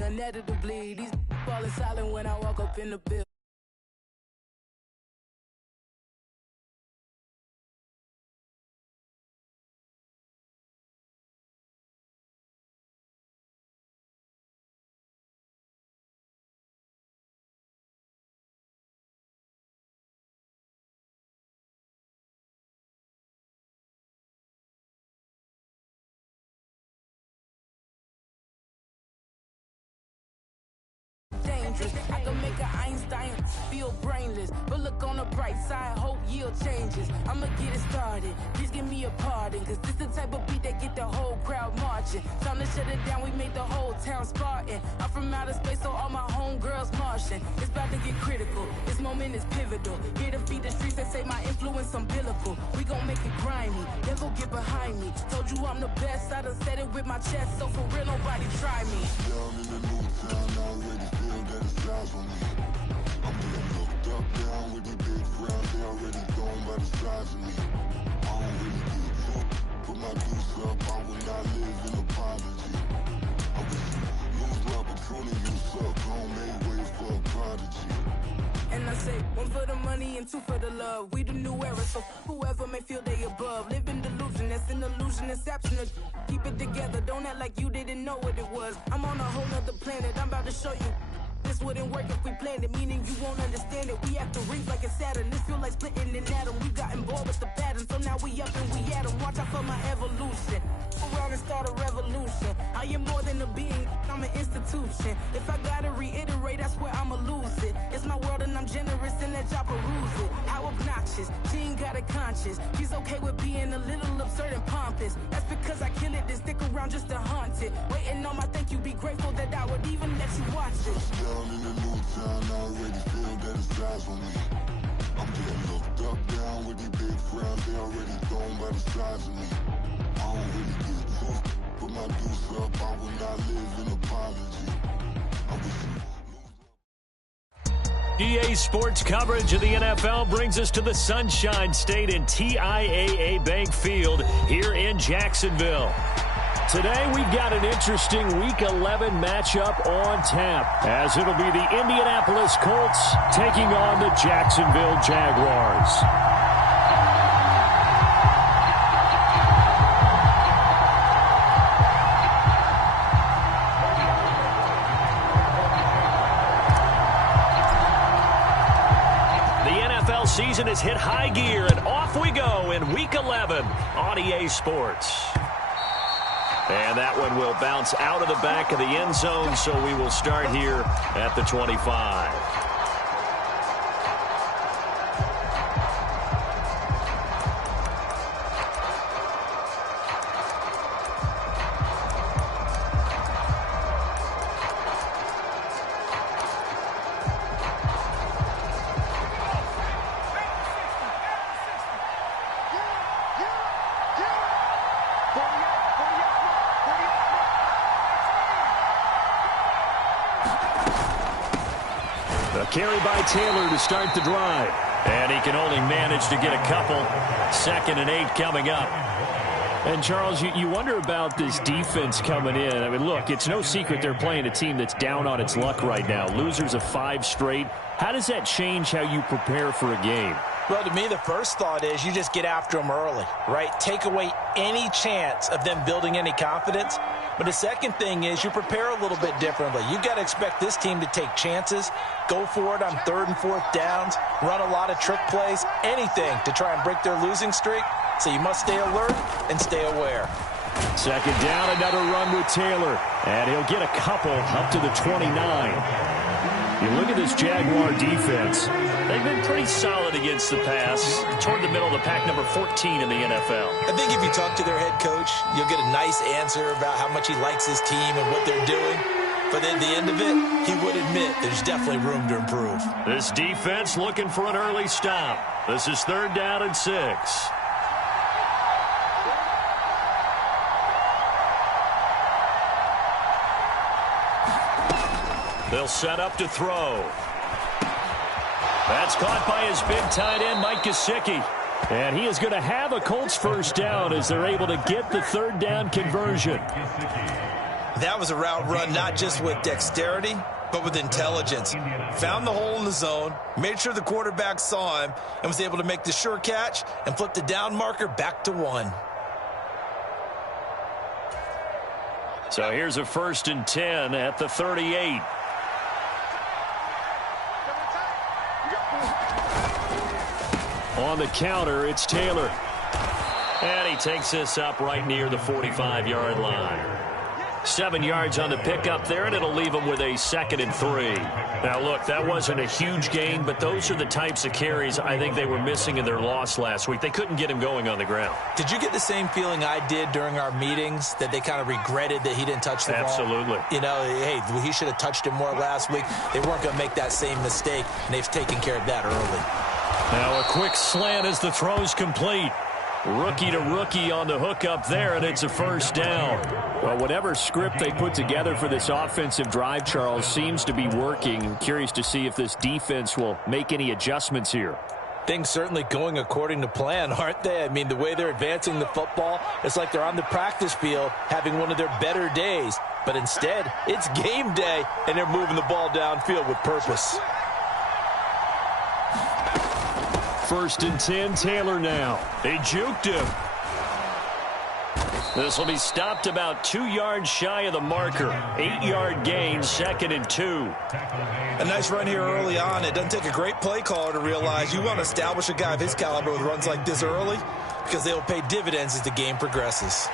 Inevitably, these falling silent when I walk up in the building. I can make an Einstein feel brainless, but look on the bright side, hope yield changes. I'ma get it started, please give me a pardon, cause this the type of beat that get the whole crowd marching. Time to shut it down, we made the whole town Spartan. I'm from outer space, so all my homegirls Martian. It's about to get critical, this moment is pivotal. Here to feed the streets that say my influence umbilical. We gon' make it grimy, never get behind me. Told you I'm the best, I done said it with my chest, so for real nobody try me. Down in the new town, I already feel that it's eyes on me. I'm being looked up, down with these big crowds, they already gone by the size of me. I don't really give a fuck, put my deuce up, I will not live in apology. I wish you lose the opportunity, you suck, homemade ways for a prodigy. And I say, one for the money and two for the love. We the new era, so whoever may feel they above. Live in delusion, that's an illusion, inception. Keep it together, don't act like you didn't know what it was. I'm on a whole nother planet, I'm about to show you. This wouldn't work if we planned it, meaning you won't understand it. We have to rings like a Saturn, this feel like splitting an atom. We gotten bored with the pattern, so now we up and we at 'em. Watch out for my evolution, go around and start a revolution. I am more than a being, I'm an institution. If I gotta reiterate, that's where I'ma lose it. It's my world and I'm generous and let y'all peruse it. How obnoxious, she ain't got a conscience. She's okay with being a little absurd and pompous. That's because I kill it, then stick around just to haunt it. Waiting on my thank you, be grateful that I would even let you watch it. Down in the new town, I already feel that it's eyes on me. I'm getting looked up, down with these big crowds, they already gone by the size of me. I don't really give a fuck, put my deuce up, I will not live in apology. I wish you EA Sports coverage of the NFL brings us to the Sunshine State in TIAA Bank Field here in Jacksonville. Today, we've got an interesting Week 11 matchup on tap, as it'll be the Indianapolis Colts taking on the Jacksonville Jaguars. Season has hit high gear, and off we go in Week 11 on EA Sports. And that one will bounce out of the back of the end zone, so we will start here at the 25. Carry by Taylor to start the drive. And he can only manage to get a couple. 2nd and 8 coming up. And, Charles, you wonder about this defense coming in. I mean, look, it's no secret they're playing a team that's down on its luck right now. Losers of 5 straight. How does that change how you prepare for a game? Well, to me, the first thought is you just get after them early, right? Take away any chance of them building any confidence. But the second thing is you prepare a little bit differently. You've got to expect this team to take chances, go for it on 3rd and 4th downs, run a lot of trick plays, anything to try and break their losing streak. So you must stay alert and stay aware. 2nd down, another run with Taylor. And he'll get a couple up to the 29. You look at this Jaguar defense. They've been pretty solid against the pass, toward the middle of the pack, number 14 in the NFL. I think if you talk to their head coach, you'll get a nice answer about how much he likes his team and what they're doing. But at the end of it, he would admit there's definitely room to improve. This defense looking for an early stop. This is 3rd down and 6. They'll set up to throw. That's caught by his big tight end, Mike Gesicki. And he is going to have a Colts 1st down as they're able to get the 3rd down conversion. That was a route run not just with dexterity, but with intelligence. Found the hole in the zone, made sure the quarterback saw him, and was able to make the sure catch and flip the down marker back to 1. So here's a 1st and 10 at the 38. On the counter, it's Taylor. And he takes this up right near the 45-yard line. 7 yards on the pickup there, and it'll leave him with a 2nd and 3. Now, look, that wasn't a huge gain, but those are the types of carries I think they were missing in their loss last week. They couldn't get him going on the ground. Did you get the same feeling I did during our meetings, that they kind of regretted that he didn't touch the ball? Absolutely. You know, hey, he should have touched it more last week. They weren't going to make that same mistake, and they've taken care of that early. Now a quick slant as the throw's complete. Rookie to rookie on the hook up there, and it's a 1st down. Well, whatever script they put together for this offensive drive, Charles, seems to be working. I'm curious to see if this defense will make any adjustments here. Things certainly going according to plan, aren't they? I mean, the way they're advancing the football, it's like they're on the practice field having one of their better days. But instead, it's game day, and they're moving the ball downfield with purpose. 1st and 10, Taylor now. They juked him. This will be stopped about 2 yards shy of the marker. 8-yard gain, 2nd and 2. A nice run here early on. It doesn't take a great play caller to realize you want to establish a guy of his caliber with runs like this early, because they will pay dividends as the game progresses.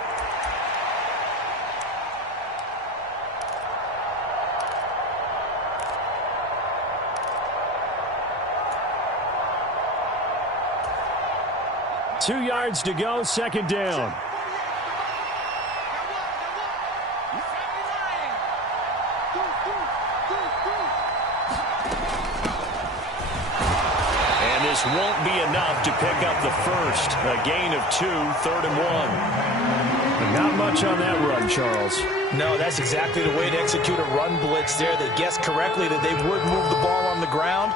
Two yards to go, 2nd down. And this won't be enough to pick up the 1st. A gain of 2, 3rd and 1. Not much on that run, Charles. No, that's exactly the way to execute a run blitz there. They guessed correctly that they would move the ball on the ground,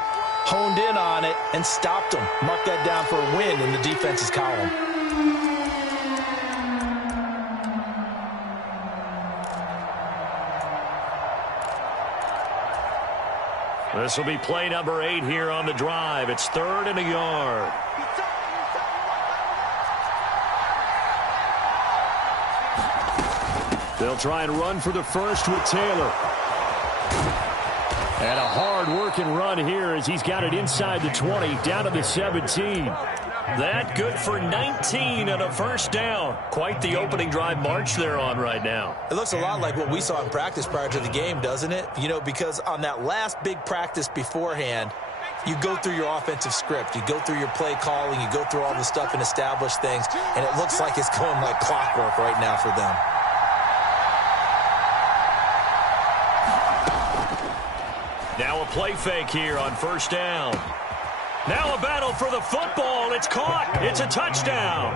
honed in on it, and stopped them. Mark that down for a win in the defense's column. This will be play number 8 here on the drive. It's 3rd and a yard. They'll try and run for the 1st with Taylor. And a hard-working run here as he's got it inside the 20, down to the 17. That good for 19 and a 1st down. Quite the opening drive march they're on right now. It looks a lot like what we saw in practice prior to the game, doesn't it? You know, because on that last big practice beforehand, you go through your offensive script. You go through your play calling. You go through all the stuff and establish things. And it looks like it's going like clockwork right now for them. Now a play fake here on 1st down. Now a battle for the football. It's caught. It's a touchdown.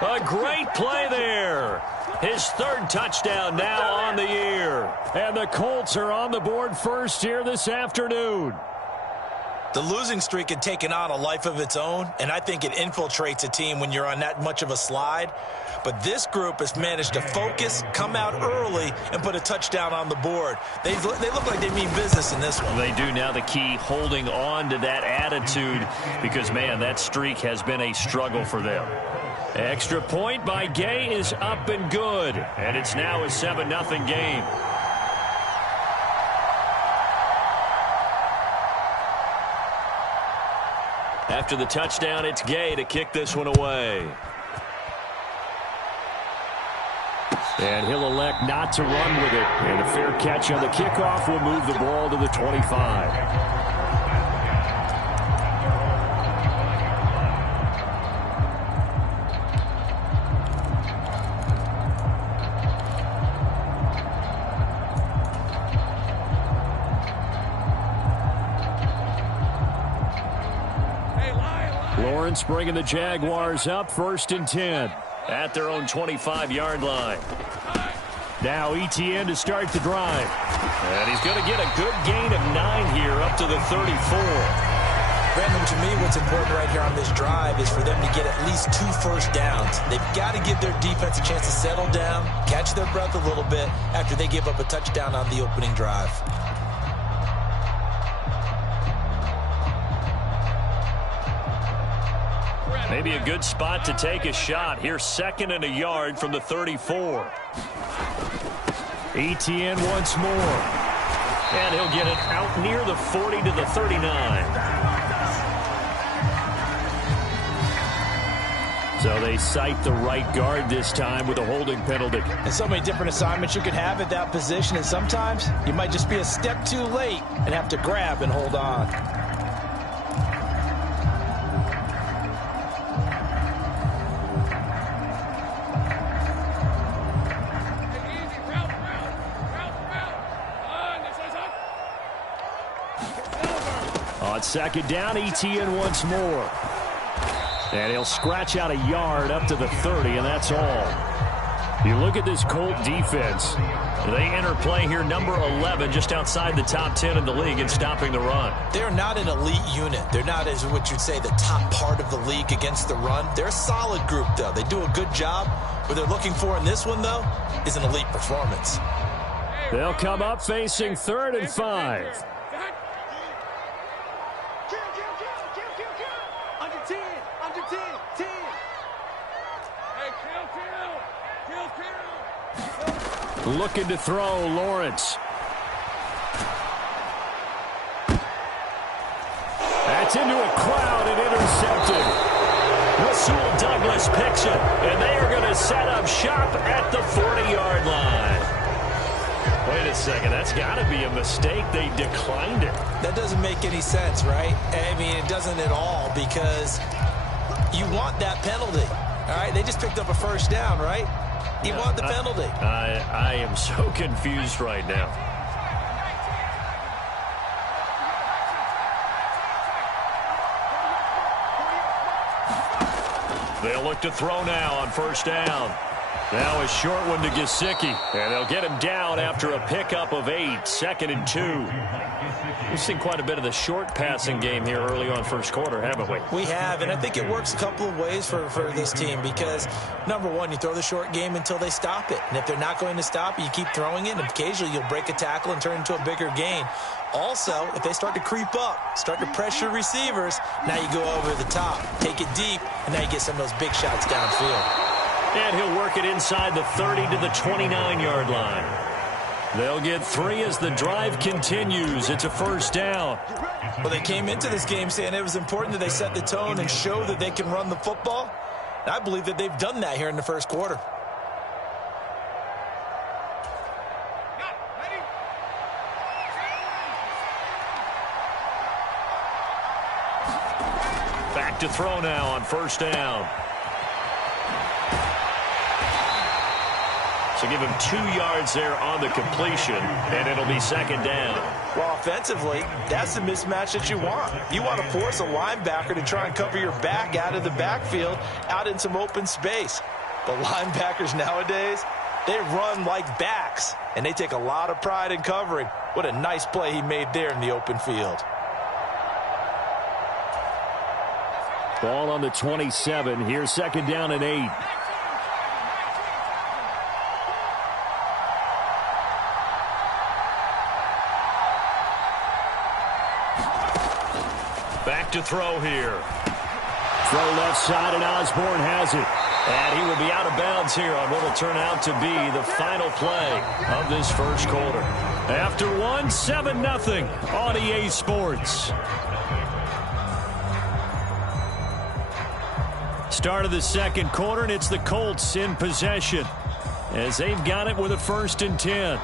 A great play there. His 3rd touchdown now on the year. And the Colts are on the board first here this afternoon. The losing streak had taken on a life of its own, and I think it infiltrates a team when you're on that much of a slide. But this group has managed to focus, come out early, and put a touchdown on the board. They look like they mean business in this one. They do. Now the key, holding on to that attitude, because, man, that streak has been a struggle for them. Extra point by Gay is up and good, and it's now a 7-0 game. After the touchdown, it's Gay to kick this one away. And he'll elect not to run with it. And a fair catch on the kickoff will move the ball to the 25. Lawrence bringing the Jaguars up, 1st and 10 at their own 25-yard line. Now Etienne to start the drive. And he's going to get a good gain of 9 here up to the 34. Brandon, to me, what's important right here on this drive is for them to get at least 2 first downs. They've got to give their defense a chance to settle down, catch their breath a little bit after they give up a touchdown on the opening drive. Maybe a good spot to take a shot. Here's 2nd and a yard from the 34. Etienne once more. And he'll get it out near the 40 to the 39. So they cite the right guard this time with a holding penalty. And so many different assignments you could have at that position, and sometimes you might just be a step too late and have to grab and hold on. On 2nd down, Etienne once more. And he'll scratch out a yard up to the 30, and that's all. You look at this Colt defense. They enter play here number 11, just outside the top 10 in the league in stopping the run. They're not an elite unit. They're not, as what you'd say, the top part of the league against the run. They're a solid group, though. They do a good job. What they're looking for in this one, though, is an elite performance. They'll come up facing 3rd and 5. Looking to throw, Lawrence. That's into a crowd and intercepted. Rasul Douglas picks it, and they are going to set up shop at the 40-yard line. Wait a second, that's got to be a mistake. They declined it. That doesn't make any sense, right? I mean, it doesn't at all, because you want that penalty. All right, they just picked up a first down, right? You want the penalty. I am so confused right now. They'll look to throw now on 1st down. Now a short one to Gesicki, and they'll get him down after a pickup of 8, 2nd and 2. We've seen quite a bit of the short passing game here early on 1st quarter, haven't we? We have, and I think it works a couple of ways for this team because, number one, you throw the short game until they stop it. And if they're not going to stop it, you keep throwing it, and occasionally you'll break a tackle and turn into a bigger gain. Also, if they start to creep up, start to pressure receivers, now you go over the top, take it deep, and now you get some of those big shots downfield. And he'll work it inside the 30 to the 29-yard line. They'll get 3 as the drive continues. It's a 1st down. Well, they came into this game saying it was important that they set the tone and show that they can run the football. And I believe that they've done that here in the 1st quarter. Back to throw now on 1st down. So give him 2 yards there on the completion, and it'll be 2nd down. Well, offensively, that's the mismatch that you want. You want to force a linebacker to try and cover your back out of the backfield, out in some open space. But linebackers nowadays, they run like backs, and they take a lot of pride in covering. What a nice play he made there in the open field. Ball on the 27. Here's 2nd down and 8. Back to throw here. Throw left side, and Osborne has it. And he will be out of bounds here on what will turn out to be the final play of this 1st quarter. After 1, 7-0 on EA Sports. Start of the 2nd quarter, and it's the Colts in possession as they've got it with a 1st and 10.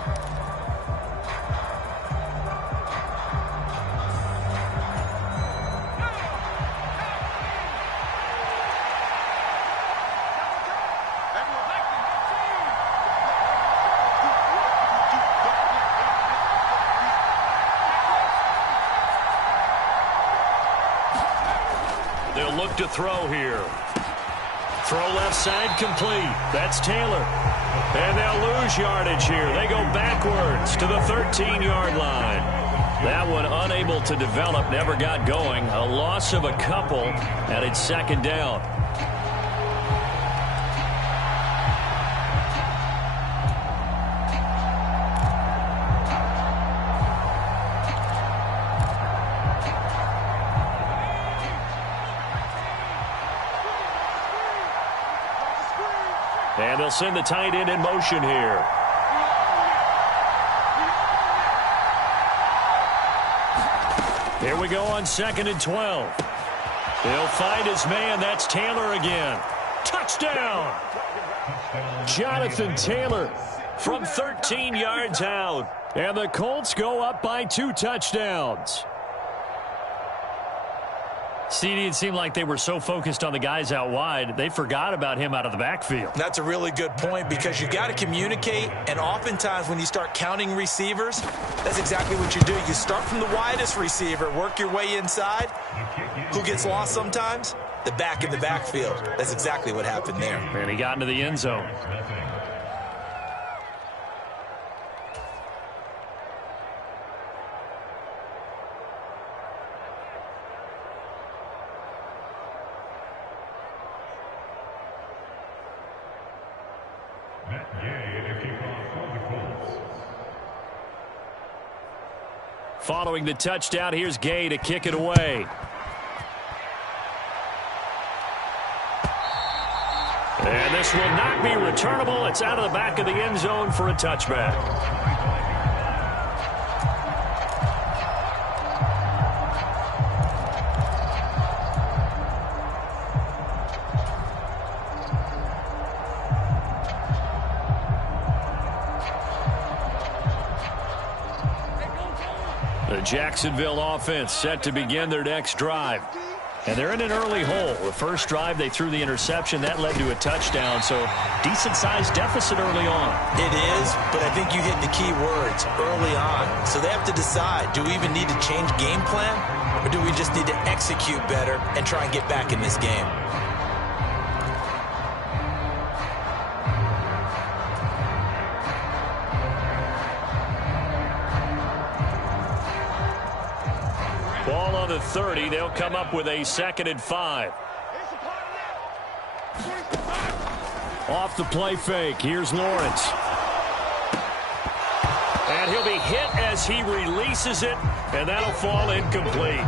They'll look to throw here. Throw left side complete. That's Taylor. And they'll lose yardage here. They go backwards to the 13-yard line. That one unable to develop, never got going. A loss of a couple, and it's second down. And they'll send the tight end in motion here. Here we go on 2nd and 12. He'll find his man. That's Taylor again. Touchdown! Jonathan Taylor from 13 yards out. And the Colts go up by 2 touchdowns. CD, it seemed like they were so focused on the guys out wide, they forgot about him out of the backfield. That's a really good point because you got to communicate, and oftentimes when you start counting receivers, that's exactly what you do. You start from the widest receiver, work your way inside. Who gets lost sometimes? The back in the backfield. That's exactly what happened there. And he got into the end zone. Following the touchdown, here's Gay to kick it away. And this will not be returnable. It's out of the back of the end zone for a touchback. The Jacksonville offense set to begin their next drive. And they're in an early hole. The first drive, they threw the interception. That led to a touchdown, so decent-sized deficit early on. It is, but I think you hit the key words, early on. So they have to decide, do we even need to change game plan, or do we just need to execute better and try and get back in this game? Ball on the 30. They'll come up with a 2nd and 5. Off the play fake. Here's Lawrence. And he'll be hit as he releases it, and that'll fall incomplete.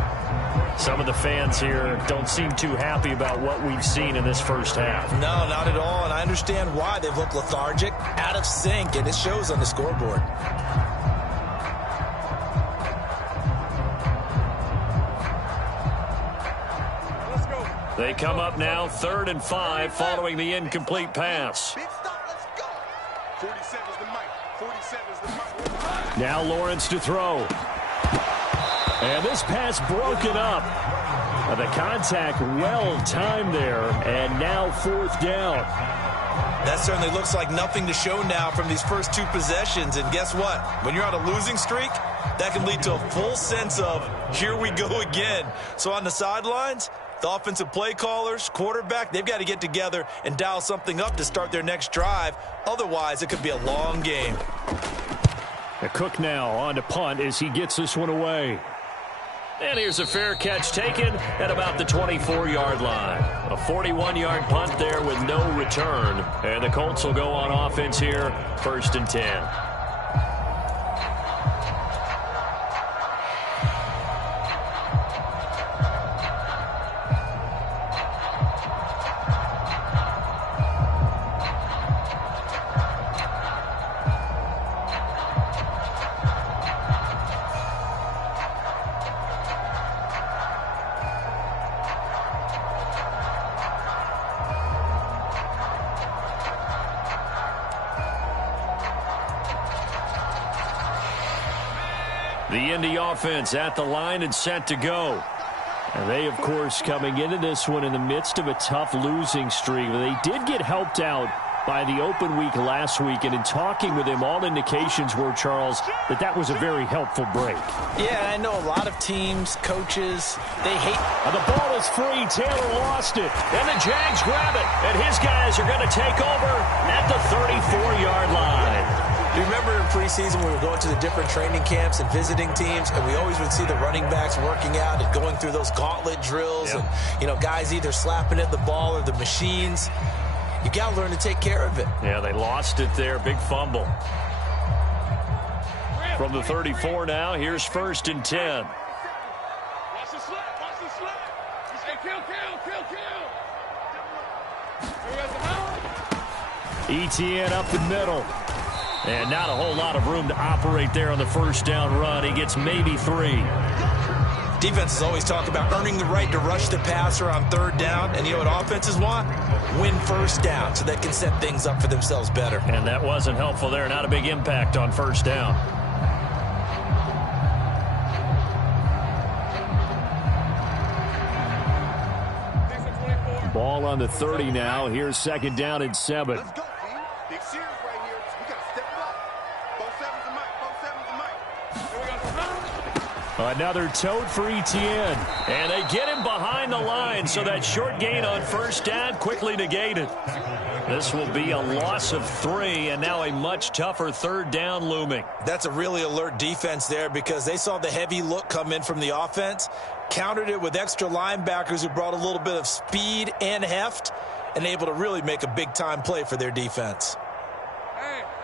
Some of the fans here don't seem too happy about what we've seen in this first half. No, not at all, and I understand why. They've looked lethargic, out of sync, and it shows on the scoreboard. They come up now 3rd and 5 following the incomplete pass. Now Lawrence to throw. And this pass broken up. The contact well timed there, and now 4th down. That certainly looks like nothing to show now from these first 2 possessions. And guess what? When you're on a losing streak, that can lead to a full sense of, here we go again. So on the sidelines, the offensive play callers, quarterback, they've got to get together and dial something up to start their next drive. Otherwise, it could be a long game. Cook now on to punt as he gets this one away. And here's a fair catch taken at about the 24-yard line. A 41-yard punt there with no return. And the Colts will go on offense here, 1st and 10. The Indy offense at the line and set to go. And they, of course, coming into this one in the midst of a tough losing streak. They did get helped out by the open week last week, and in talking with him, all indications were, Charles, that was a very helpful break. Yeah, I know a lot of teams, coaches, they hate. And the ball is free. Taylor lost it. And the Jags grab it. And his guys are going to take over at the 34-yard line. Do you remember in preseason we were going to the different training camps and visiting teams, and we always would see the running backs working out and going through those gauntlet drills, and guys either slapping at the ball or the machines. You got to learn to take care of it. Yeah, they lost it there. Big fumble. From the 34 now, here's 1st and 10. Watch the slap. Watch the slap. Hey, kill. Etienne up the middle. And not a whole lot of room to operate there on the 1st down run. He gets maybe 3. Defenses always talk about earning the right to rush the passer on 3rd down. And you know what offenses want? Win 1st down so they can set things up for themselves better. And that wasn't helpful there. Not a big impact on 1st down. Ball on the 30 now. Here's 2nd down and 7. Let's go, team. Big series right here. We got to step it up. 4-7's the mic. 4-7's the mic. Here we go. Another tote for Etienne. And they get him behind the line, so that short gain on 1st down quickly negated. This will be a loss of 3, and now a much tougher 3rd down looming. That's a really alert defense there because they saw the heavy look come in from the offense, countered it with extra linebackers who brought a little bit of speed and heft, and able to really make a big-time play for their defense.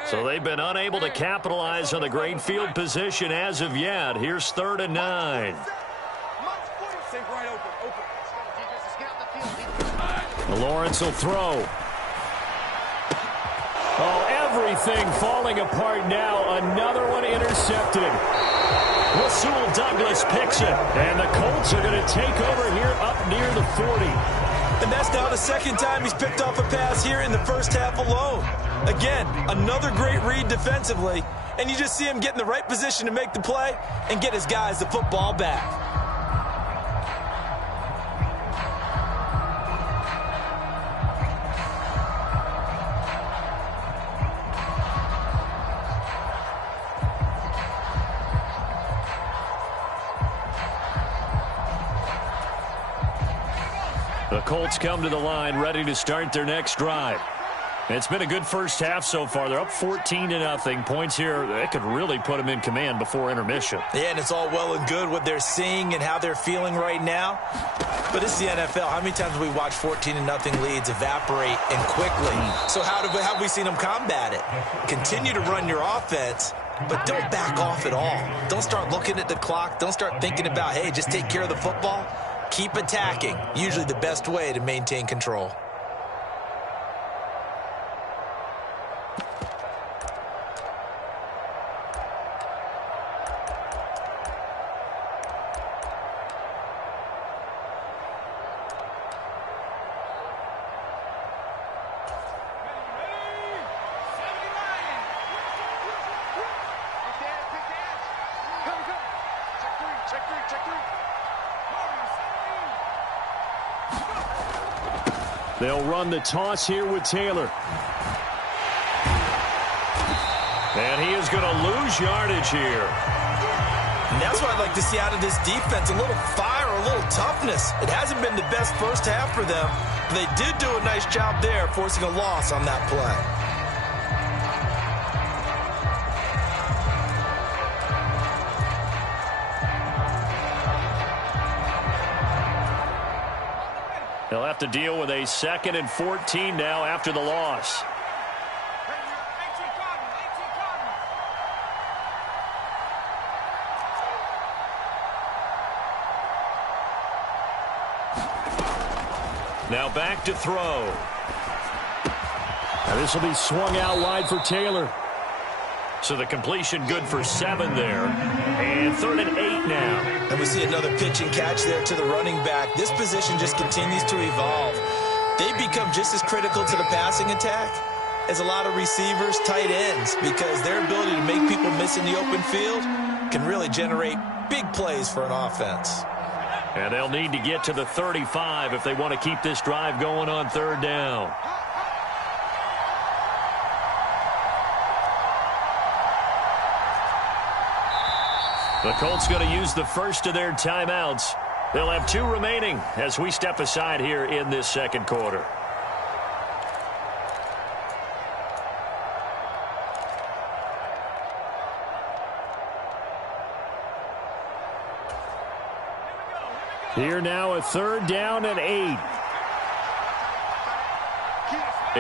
So they've been unable to capitalize on the great field position as of yet. Here's 3rd and 9. Lawrence will throw. Oh, everything falling apart now. Another one intercepted. Rasul Douglas picks it. And the Colts are going to take over here up near the 40. And that's now the 2nd time he's picked off a pass here in the 1st half alone. Again, another great read defensively. And you just see him get in the right position to make the play and get his guys the football back. The Colts come to the line ready to start their next drive. It's been a good 1st half so far. They're up 14-0. Points here, they could really put them in command before intermission. Yeah, and it's all well and good what they're seeing and how they're feeling right now. But it's the NFL. How many times have we watched 14-0 leads evaporate and quickly? So how have we seen them combat it? Continue to run your offense, but don't back off at all. Don't start looking at the clock. Don't start thinking about, hey, just take care of the football. Keep attacking. Usually the best way to maintain control. They'll run the toss here with Taylor. And he is going to lose yardage here. And that's what I'd like to see out of this defense. A little fire, a little toughness. It hasn't been the best 1st half for them, but they did do a nice job there forcing a loss on that play. They'll have to deal with a 2nd and 14 now after the loss. Now back to throw. Now this will be swung out wide for Taylor. So the completion good for 7 there. And 3rd and 8 now. And we see another pitch and catch there to the running back. This position just continues to evolve. They become just as critical to the passing attack as a lot of receivers, tight ends, because their ability to make people miss in the open field can really generate big plays for an offense. And they'll need to get to the 35 if they want to keep this drive going on 3rd down. The Colts going to use the first of their timeouts. They'll have 2 remaining as we step aside here in this 2nd quarter. Here now a 3rd down and 8.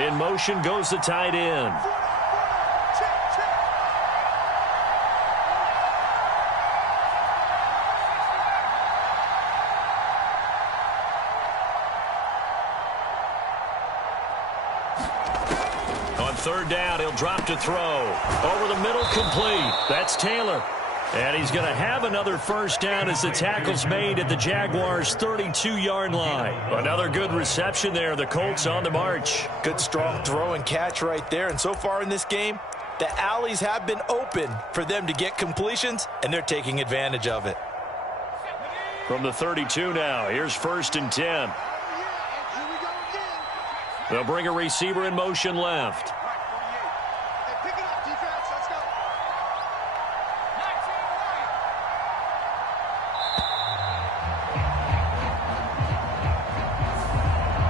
In motion goes the tight end. On 3rd down, he'll drop to throw. Over the middle, complete. That's Taylor. And he's going to have another 1st down as the tackle's made at the Jaguars' 32-yard line. Another good reception there. The Colts on the march. Good strong throw and catch right there. And so far in this game, the alleys have been open for them to get completions, and they're taking advantage of it. From the 32 now, here's 1st and 10. They'll bring a receiver in motion left.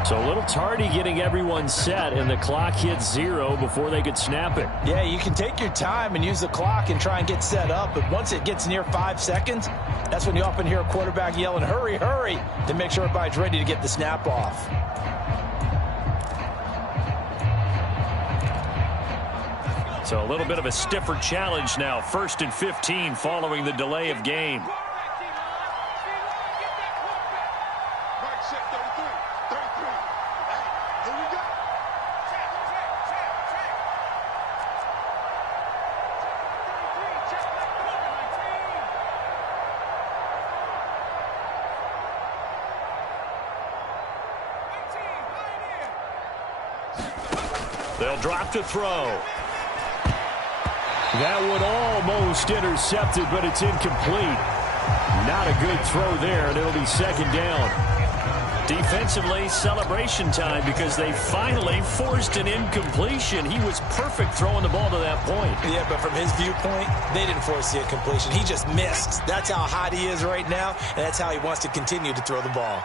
So a little tardy getting everyone set, and the clock hits 0 before they could snap it. Yeah, you can take your time and use the clock and try and get set up, but once it gets near 5 seconds, that's when you often hear a quarterback yelling, hurry, hurry, to make sure everybody's ready to get the snap off. So a little bit of a stiffer challenge now. 1st and 15 following the delay of game. They'll drop to throw. That one almost intercepted, but it's incomplete. Not a good throw there, and it'll be 2nd down. Defensively, celebration time because they finally forced an incompletion. He was perfect throwing the ball to that point. Yeah, but from his viewpoint, they didn't force the incompletion. He just missed. That's how hot he is right now, and that's how he wants to continue to throw the ball.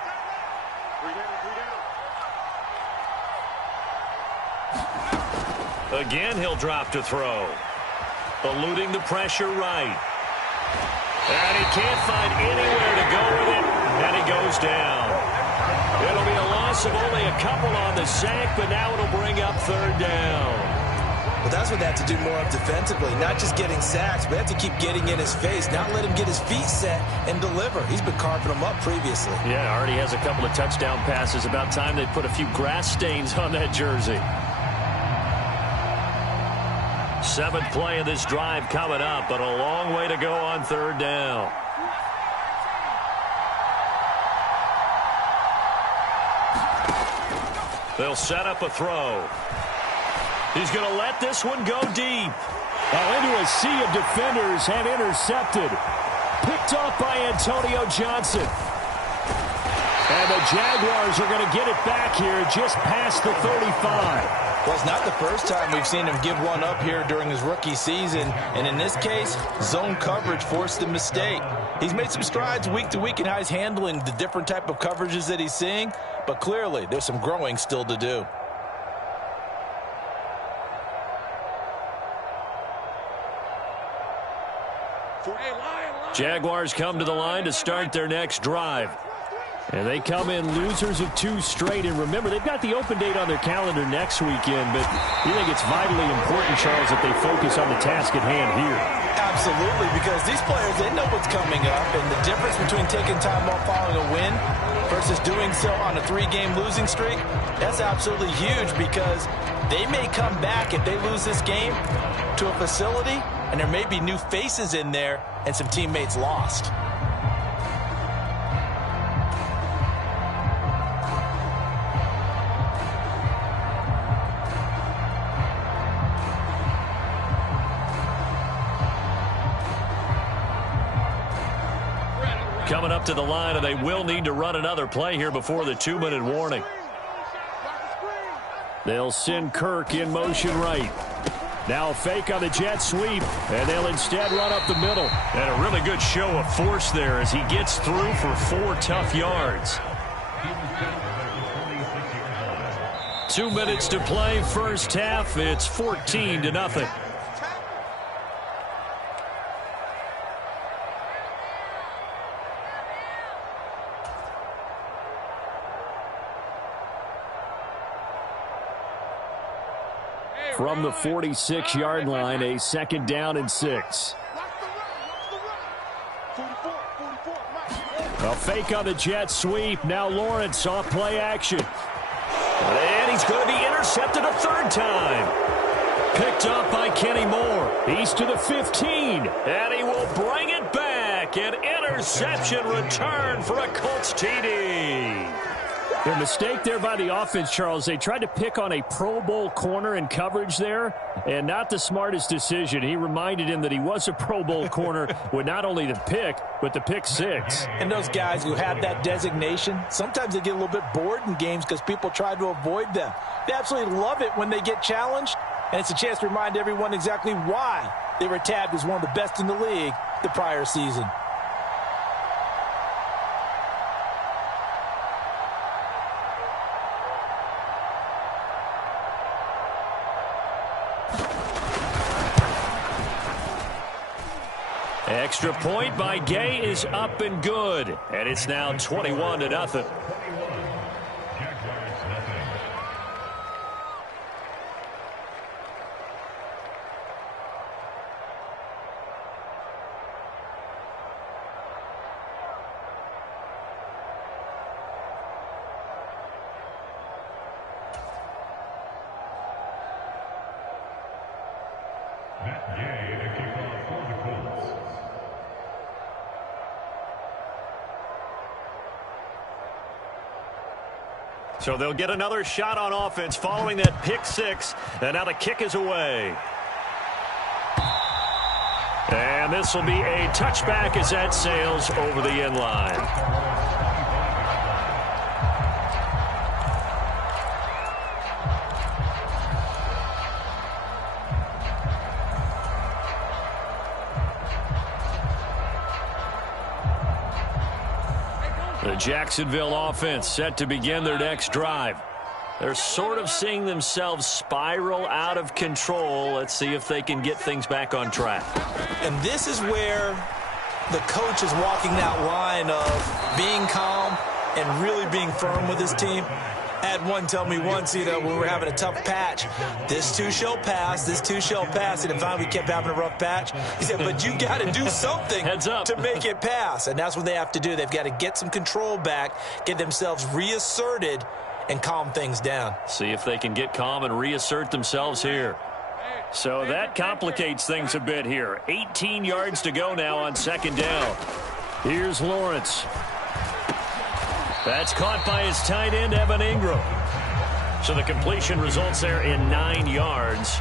Again, he'll drop to throw. Eluding the pressure right. And he can't find anywhere to go with it, and he goes down. It'll be a loss of only a couple on the sack, but now it'll bring up 3rd down. But that's what they have to do more of defensively, not just getting sacks, but they have to keep getting in his face, not let him get his feet set and deliver. He's been carving them up previously. Yeah, already has a couple of touchdown passes. About time they put a few grass stains on that jersey. 7th play of this drive coming up, but a long way to go on 3rd down. They'll set up a throw. He's going to let this one go deep. Into a sea of defenders and intercepted. Picked off by Antonio Johnson. And the Jaguars are going to get it back here just past the 35. Well, it's not the first time we've seen him give one up here during his rookie season. And in this case, zone coverage forced the mistake. He's made some strides week to week in how he's handling the different type of coverages that he's seeing. But clearly, there's some growing still to do. Jaguars come to the line to start their next drive. And they come in losers of 2 straight. And remember, they've got the open date on their calendar next weekend. But you think it's vitally important, Charles, that they focus on the task at hand here? Absolutely, because these players, they know what's coming up. And the difference between taking time off following a win versus doing so on a 3-game losing streak, that's absolutely huge because they may come back if they lose this game to a facility, and there may be new faces in there and some teammates lost. Coming up to the line, and they will need to run another play here before the 2-minute warning. They'll send Kirk in motion right. Now a fake on the jet sweep, and they'll instead run up the middle. And a really good show of force there as he gets through for 4 tough yards. 2 minutes to play, first half. It's 14-0. from the 46-yard line, a 2nd down and 6. A fake on the jet sweep. Now Lawrence off play action. And he's going to be intercepted a 3rd time. Picked up by Kenny Moore. He's to the 15. And he will bring it back. An interception return for a Colts TD. The mistake there by the offense, Charles, they tried to pick on a Pro Bowl corner in coverage there, and not the smartest decision. He reminded him that he was a Pro Bowl corner with not only the pick, but the pick 6. And those guys who have that designation, sometimes they get a little bit bored in games because people try to avoid them. They absolutely love it when they get challenged, and it's a chance to remind everyone exactly why they were tagged as one of the best in the league the prior season. Extra point by Gay is up and good. And it's now 21-0. So they'll get another shot on offense following that pick 6. And now the kick is away. And this will be a touchback as that sails over the end line. The Jacksonville offense set to begin their next drive. They're sort of seeing themselves spiral out of control. Let's see if they can get things back on track. And this is where the coach is walking that line of being calm and really being firm with his team. I had one tell me once, when we were having a tough patch, this too shall pass, this too shall pass. And finally we kept having a rough patch. He said, but you got to do something to make it pass. And that's what they have to do. They've got to get some control back, get themselves reasserted, and calm things down. See if they can get calm and reassert themselves here. So that complicates things a bit here. 18 yards to go now on 2nd down. Here's Lawrence. That's caught by his tight end, Evan Ingram. So the completion results there in 9 yards.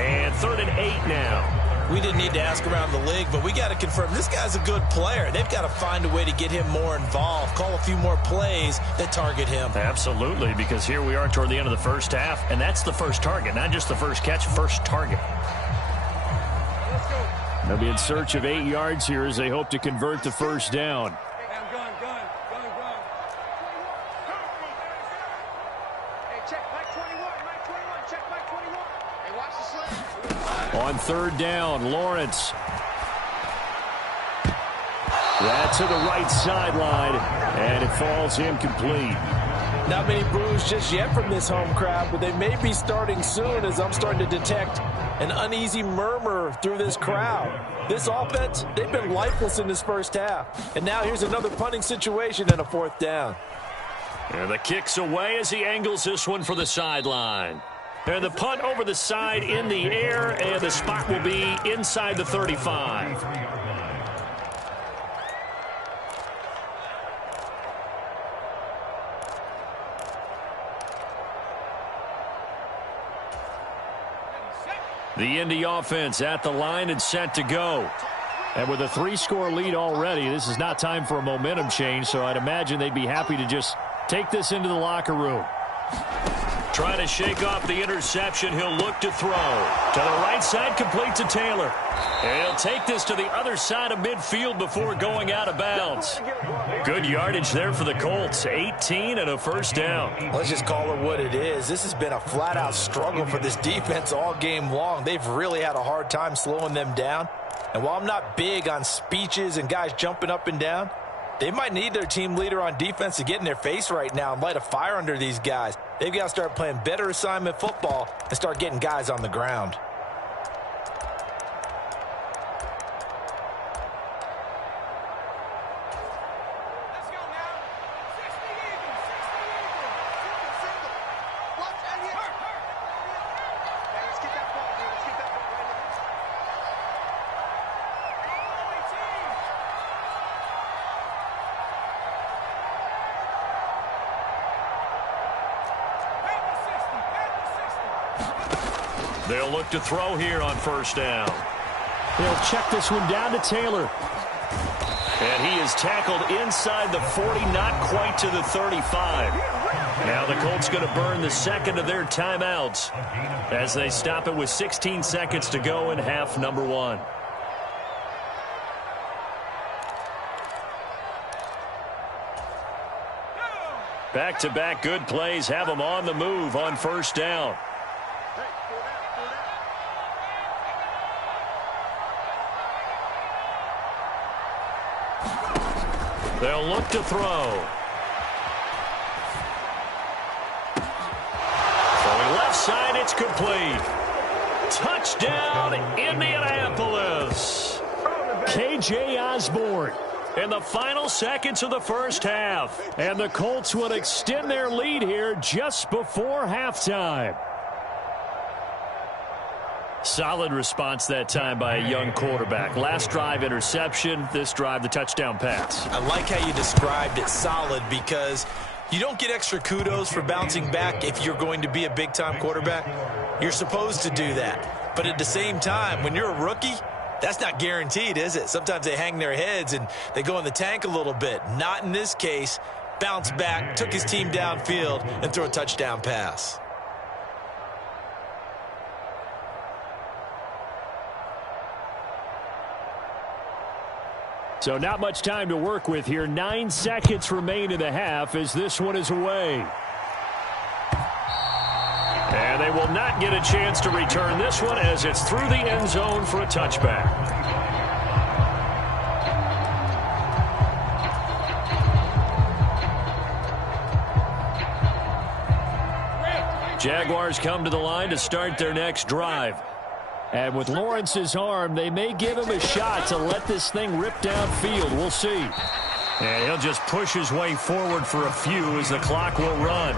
And 3rd and 8 now. We didn't need to ask around the league, but we got to confirm this guy's a good player. They've got to find a way to get him more involved, call a few more plays that target him. Absolutely, because here we are toward the end of the first half, and that's the first target, not just the first catch, first target. They'll be in search of 8 yards here as they hope to convert the first down. On 3rd down, Lawrence. That's to the right sideline, and it falls incomplete. Not many boos just yet from this home crowd, but they may be starting soon as I'm starting to detect an uneasy murmur through this crowd. This offense, they've been lifeless in this first half. And now here's another punting situation and a 4th down. And the kick's away as he angles this one for the sideline. And the punt over the side in the air, and the spot will be inside the 35. The Indy offense at the line and set to go. And with a 3-score lead already, this is not time for a momentum change, so I'd imagine they'd be happy to just take this into the locker room. Trying to shake off the interception. He'll look to throw. To the right side, complete to Taylor. And he'll take this to the other side of midfield before going out of bounds. Good yardage there for the Colts. 18 and a first down. Let's just call it what it is. This has been a flat-out struggle for this defense all game long. They've really had a hard time slowing them down. And while I'm not big on speeches and guys jumping up and down, they might need their team leader on defense to get in their face right now and light a fire under these guys. They've got to start playing better assignment football and start getting guys on the ground. They'll look to throw here on first down. They'll check this one down to Taylor. And he is tackled inside the 40, not quite to the 35. Now the Colts going to burn the second of their timeouts as they stop it with 16 seconds to go in half number one. Back-to-back good plays have them on the move on first down. They'll look to throw. Throwing left side, it's complete. Touchdown, Indianapolis. K.J. Osborne in the final seconds of the first half. And the Colts will extend their lead here just before halftime. Solid response that time by a young quarterback. Last drive, interception. This drive, the touchdown pass. I like how you described it, solid, because you don't get extra kudos for bouncing back if you're going to be a big-time quarterback. You're supposed to do that. But at the same time, when you're a rookie, that's not guaranteed, is it? Sometimes they hang their heads and they go in the tank a little bit. Not in this case. Bounced back, took his team downfield, and threw a touchdown pass. So not much time to work with here. 9 seconds remain in the half as this one is away. And they will not get a chance to return this one as it's through the end zone for a touchback. Jaguars come to the line to start their next drive. And with Lawrence's arm, they may give him a shot to let this thing rip downfield. We'll see. And he'll just push his way forward for a few as the clock will run.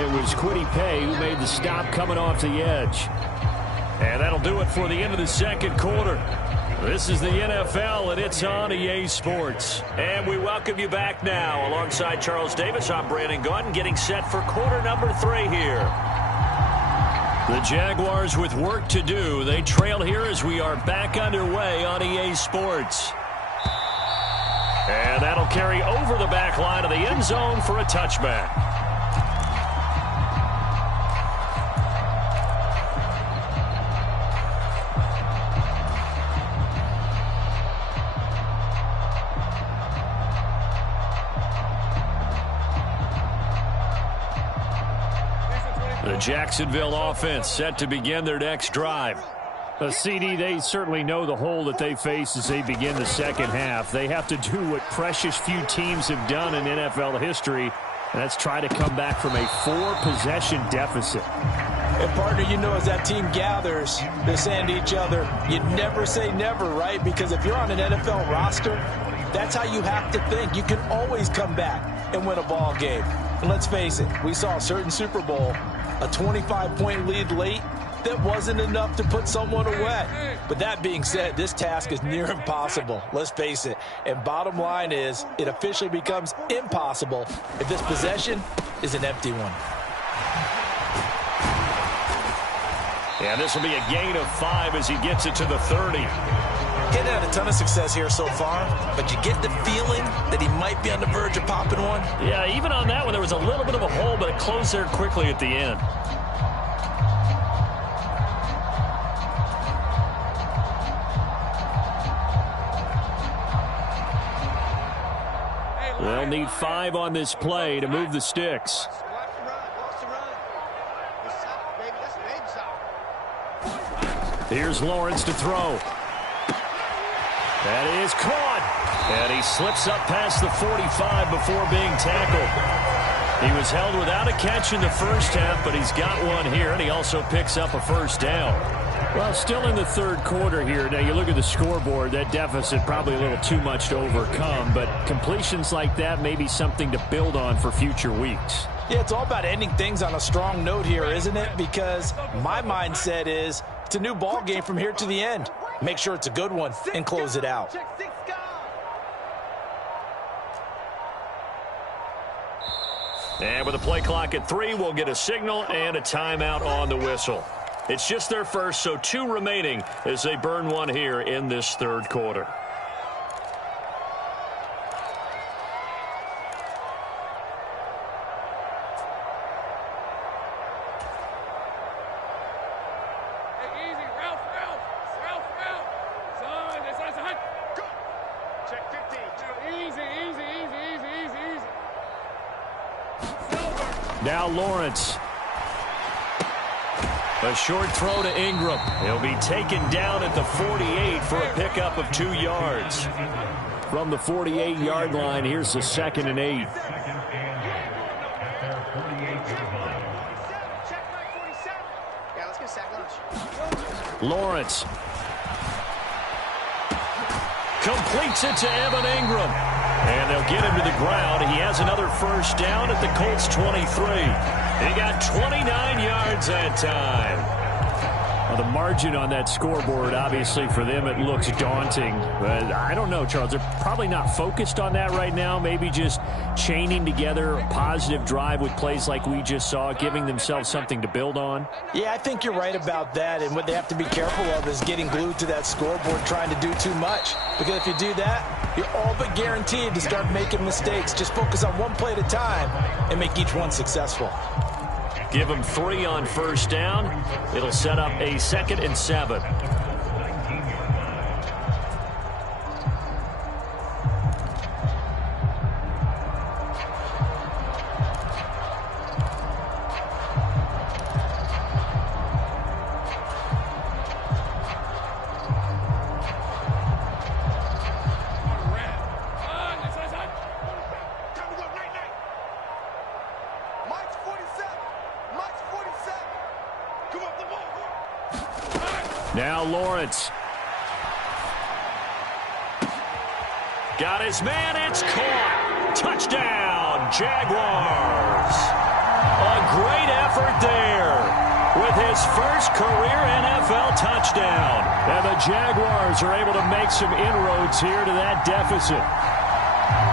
It was Kwity Paye who made the stop coming off the edge. And that'll do it for the end of the second quarter. This is the NFL, and it's on EA Sports. And we welcome you back now. Alongside Charles Davis, I'm Brandon Gaudin, getting set for quarter number 3 here. The Jaguars with work to do. They trail here as we are back underway on EA Sports. And that'll carry over the back line of the end zone for a touchback. The Jacksonville offense set to begin their next drive. CD, they certainly know the hole that they face as they begin the second half. They have to do what precious few teams have done in NFL history, and that's try to come back from a 4-possession deficit. And, partner, you know, as that team gathers, they're saying to each other, you never say never, right? Because if you're on an NFL roster, that's how you have to think. You can always come back and win a ball game. And let's face it, we saw a certain Super Bowl, a 25-point lead late, that wasn't enough to put someone away. But that being said, this task is near impossible. Let's face it. And bottom line is, it officially becomes impossible if this possession is an empty one. Yeah, this will be a gain of 5 as he gets it to the 30. He's had a ton of success here so far, but you get the feeling that he might be on the verge of popping one. Yeah, even on that one, there was a little bit of a hole, but it closed there quickly at the end. They'll need 5 on this play to move the sticks. Here's Lawrence to throw. That is caught. And he slips up past the 45 before being tackled. He was held without a catch in the first half, but he's got one here, and he also picks up a first down. Well, still in the third quarter here. Now, you look at the scoreboard, that deficit probably a little too much to overcome, but completions like that may be something to build on for future weeks. Yeah, it's all about ending things on a strong note here, isn't it? Because my mindset is it's a new ball game from here to the end. Make sure it's a good one and close it out. And with the play clock at 3, we'll get a signal and a timeout on the whistle. It's just their first, so 2 remaining as they burn one here in this third quarter. Now Lawrence. A short throw to Ingram. He'll be taken down at the 48 for a pickup of 2 yards. From the 48-yard line, here's the 2nd and 8. Lawrence. Completes it to Evan Ingram. And they'll get him to the ground. He has another first down at the Colts 23. He got 29 yards that time. Well, the margin on that scoreboard, obviously, for them, it looks daunting. But I don't know, Charles. They're probably not focused on that right now. Maybe just chaining together a positive drive with plays like we just saw, giving themselves something to build on. Yeah, I think you're right about that. And what they have to be careful of is getting glued to that scoreboard, trying to do too much. Because if you do that, you're all but guaranteed to start making mistakes. Just focus on one play at a time and make each one successful. Give them 3 on first down. It'll set up a 2nd and 7. Now Lawrence. Got his man. It's caught. Touchdown, Jaguars. A great effort there with his first career NFL touchdown. And the Jaguars are able to make some inroads here to that deficit.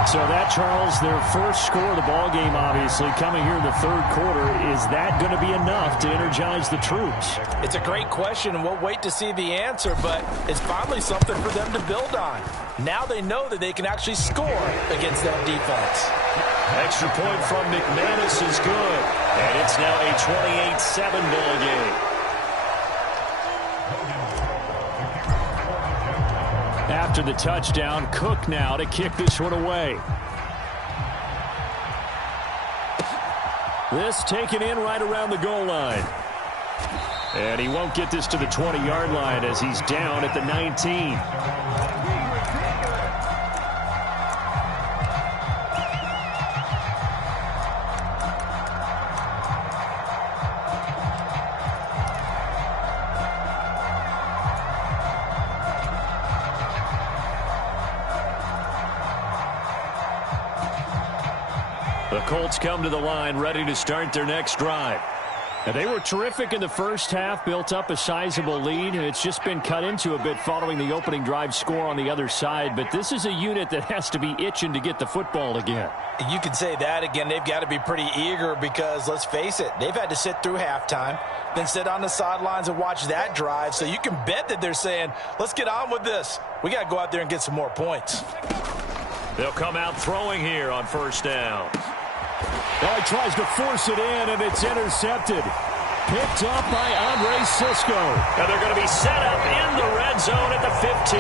So that, Charles, their first score of the ball game, obviously, coming here in the third quarter. Is that going to be enough to energize the troops? It's a great question, and we'll wait to see the answer, but it's finally something for them to build on. Now they know that they can actually score against that defense. Extra point from McManus is good, and it's now a 28-7 ball game. After the touchdown, Cook now to kick this one away. This taken in right around the goal line. And he won't get this to the 20-yard line as he's down at the 19. The Colts come to the line ready to start their next drive. Now, they were terrific in the first half, built up a sizable lead, and it's just been cut into a bit following the opening drive score on the other side. But this is a unit that has to be itching to get the football again. You can say that again. They've got to be pretty eager because, let's face it, they've had to sit through halftime, then sit on the sidelines and watch that drive. So you can bet that they're saying, let's get on with this. We got to go out there and get some more points. They'll come out throwing here on first down. Oh, he tries to force it in, and it's intercepted. Picked up by Andre Sisco. And they're going to be set up in the red zone at the 15.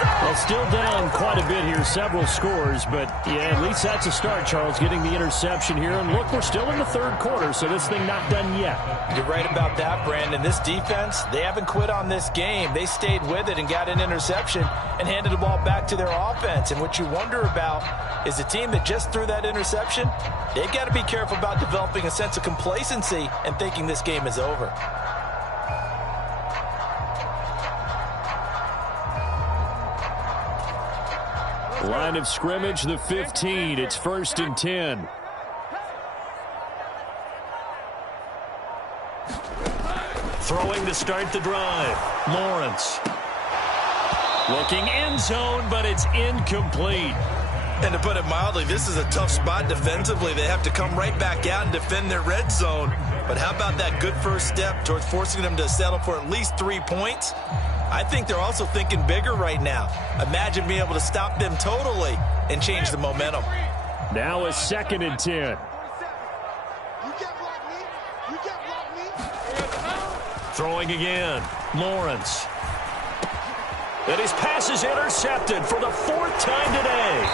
Well, still down quite a bit here, several scores, but yeah, at least that's a start, Charles, getting the interception here. And look, we're still in the third quarter, so this thing not done yet. You're right about that, Brandon. This defense, they haven't quit on this game. They stayed with it and got an interception and handed the ball back to their offense. And what you wonder about is the team that just threw that interception, they've got to be careful about developing a sense of complacency and thinking this game is over. Line of scrimmage, the 15. It's 1st and 10. Throwing to start the drive. Lawrence. Looking end zone, but it's incomplete. And to put it mildly, this is a tough spot defensively. They have to come right back out and defend their red zone. But how about that good first step towards forcing them to settle for at least 3 points? I think they're also thinking bigger right now. Imagine being able to stop them totally and change the momentum. Now a 2nd and 10. Throwing again. Lawrence. And his pass is intercepted for the 4th time today.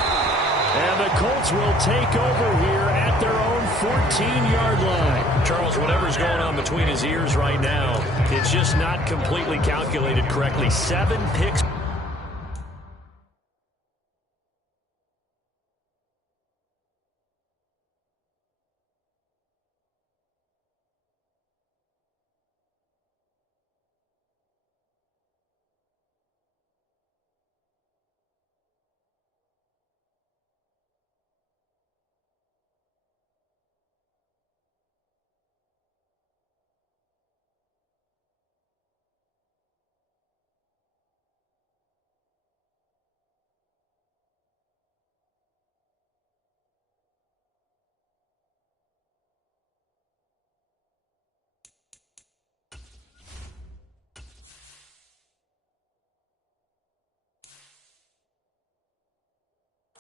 And the Colts will take over here at their own 14-yard line. Charles, whatever's going on between his ears right now, it's just not completely calculated correctly. 7 picks.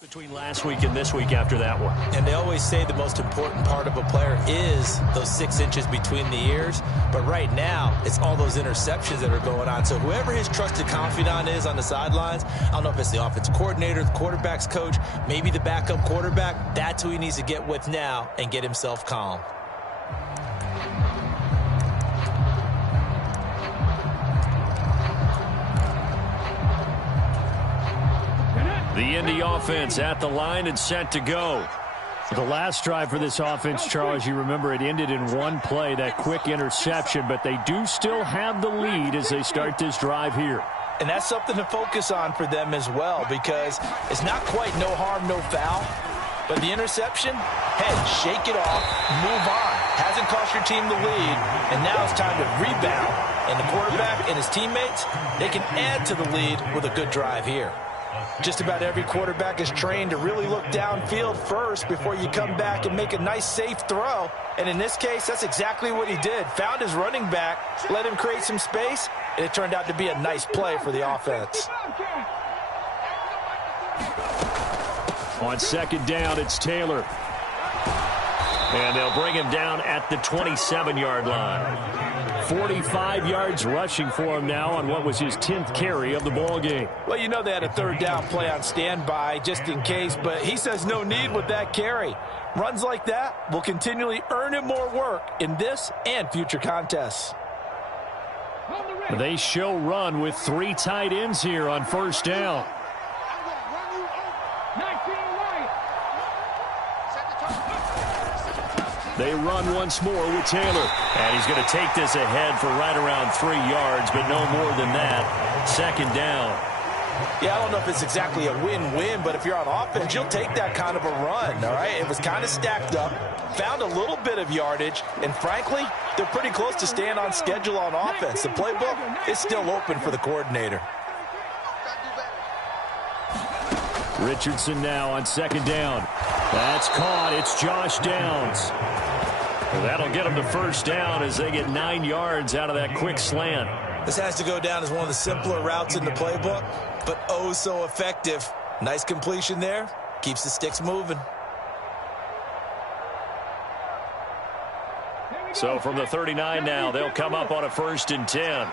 Between last week and this week after that one. And they always say the most important part of a player is those 6 inches between the ears. But right now, it's all those interceptions that are going on. So whoever his trusted confidant is on the sidelines, I don't know if it's the offensive coordinator, the quarterback's coach, maybe the backup quarterback, that's who he needs to get with now and get himself calm. The Indy offense at the line and set to go. The last drive for this offense, Charles, you remember it ended in one play, that quick interception, but they do still have the lead as they start this drive here. And that's something to focus on for them as well, because it's not quite no harm, no foul. But the interception, hey, shake it off, move on. Hasn't cost your team the lead, and now it's time to rebound. And the quarterback and his teammates, they can add to the lead with a good drive here. Just about every quarterback is trained to really look downfield first before you come back and make a nice, safe throw. And in this case, that's exactly what he did. Found his running back, let him create some space, and it turned out to be a nice play for the offense. On 2nd down, it's Taylor. And they'll bring him down at the 27-yard line. 45 yards rushing for him now on what was his 10th carry of the ball game. Well, you know they had a 3rd down play on standby just in case, but he says no need with that carry. Runs like that will continually earn him more work in this and future contests. They show run with 3 tight ends here on 1st down. They run once more with Taylor. And he's going to take this ahead for right around 3 yards, but no more than that. 2nd down. Yeah, I don't know if it's exactly a win-win, but if you're on offense, you'll take that kind of a run, all right? It was kind of stacked up, found a little bit of yardage, and frankly, they're pretty close to staying on schedule on offense. The playbook is still open for the coordinator. Richardson now on 2nd down. That's caught. It's Josh Downs. That'll get them to 1st down as they get 9 yards out of that quick slant. This has to go down as one of the simpler routes in the playbook, but oh so effective. Nice completion there. Keeps the sticks moving. So from the 39 now, they'll come up on a 1st and 10.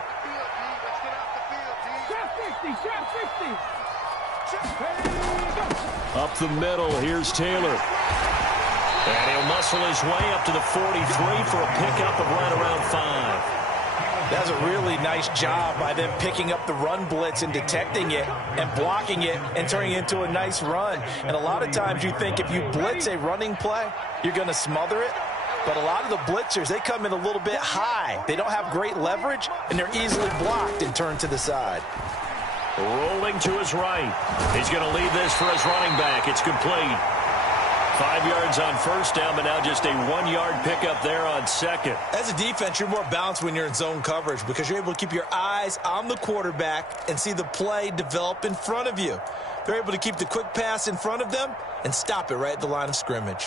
Up the middle, here's Taylor. And he'll muscle his way up to the 43 for a pickup of right around 5. That's a really nice job by them picking up the run blitz and detecting it and blocking it and turning it into a nice run. And a lot of times you think if you blitz a running play, you're going to smother it. But a lot of the blitzers, they come in a little bit high. They don't have great leverage, and they're easily blocked and turned to the side. Rolling to his right. He's going to lead this for his running back. It's complete. 5 yards on first down, but now just a 1-yard pickup there on second. As a defense, you're more balanced when you're in zone coverage because you're able to keep your eyes on the quarterback and see the play develop in front of you. They're able to keep the quick pass in front of them and stop it right at the line of scrimmage.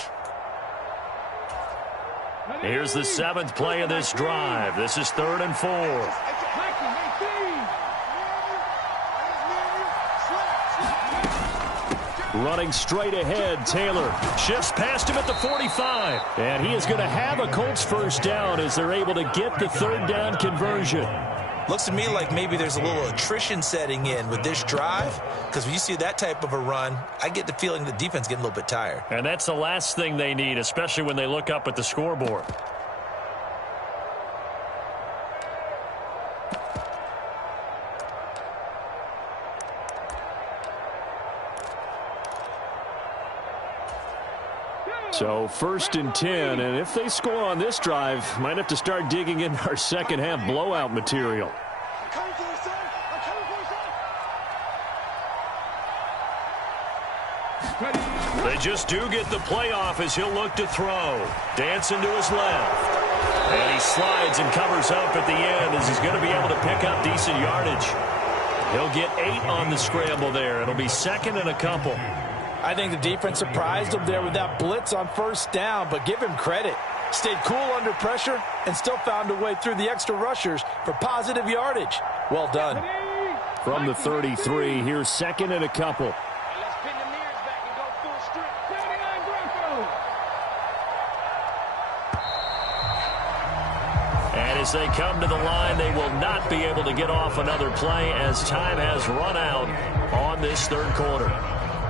Here's the 7th play of this drive. This is 3rd and 4. Running straight ahead, Taylor shifts past him at the 45. And he is going to have a Colts first down as they're able to get the 3rd down conversion. Looks to me like maybe there's a little attrition setting in with this drive because when you see that type of a run, I get the feeling the defense is getting a little bit tired. And that's the last thing they need, especially when they look up at the scoreboard. So 1st and 10, and if they score on this drive, might have to start digging in our second half blowout material. They just do get the playoff as he'll look to throw. Dancing to his left. And he slides and covers up at the end as he's going to be able to pick up decent yardage. He'll get 8 on the scramble there. It'll be 2nd and a couple. I think the defense surprised him there with that blitz on first down, but give him credit. Stayed cool under pressure and still found a way through the extra rushers for positive yardage. Well done. From the 33, here's 2nd and a couple. And as they come to the line, they will not be able to get off another play as time has run out on this 3rd quarter.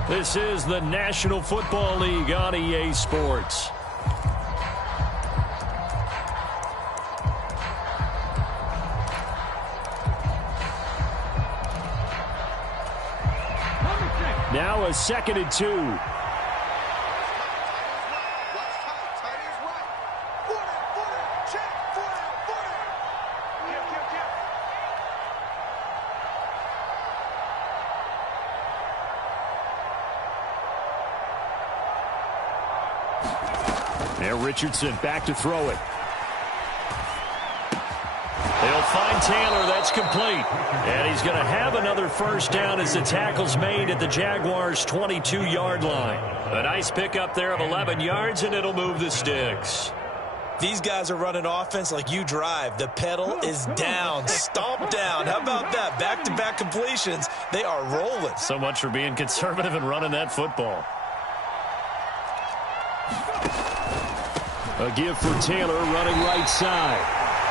This is the National Football League on EA Sports. Now a 2nd and 2. And Richardson back to throw it. They'll find Taylor. That's complete. And he's going to have another first down as the tackle's made at the Jaguars' 22-yard line. A nice pickup there of 11 yards, and it'll move the sticks. These guys are running offense like you drive. The pedal is down, stomp down. How about that? Back-to-back completions. They are rolling. So much for being conservative and running that football. A give for Taylor running right side.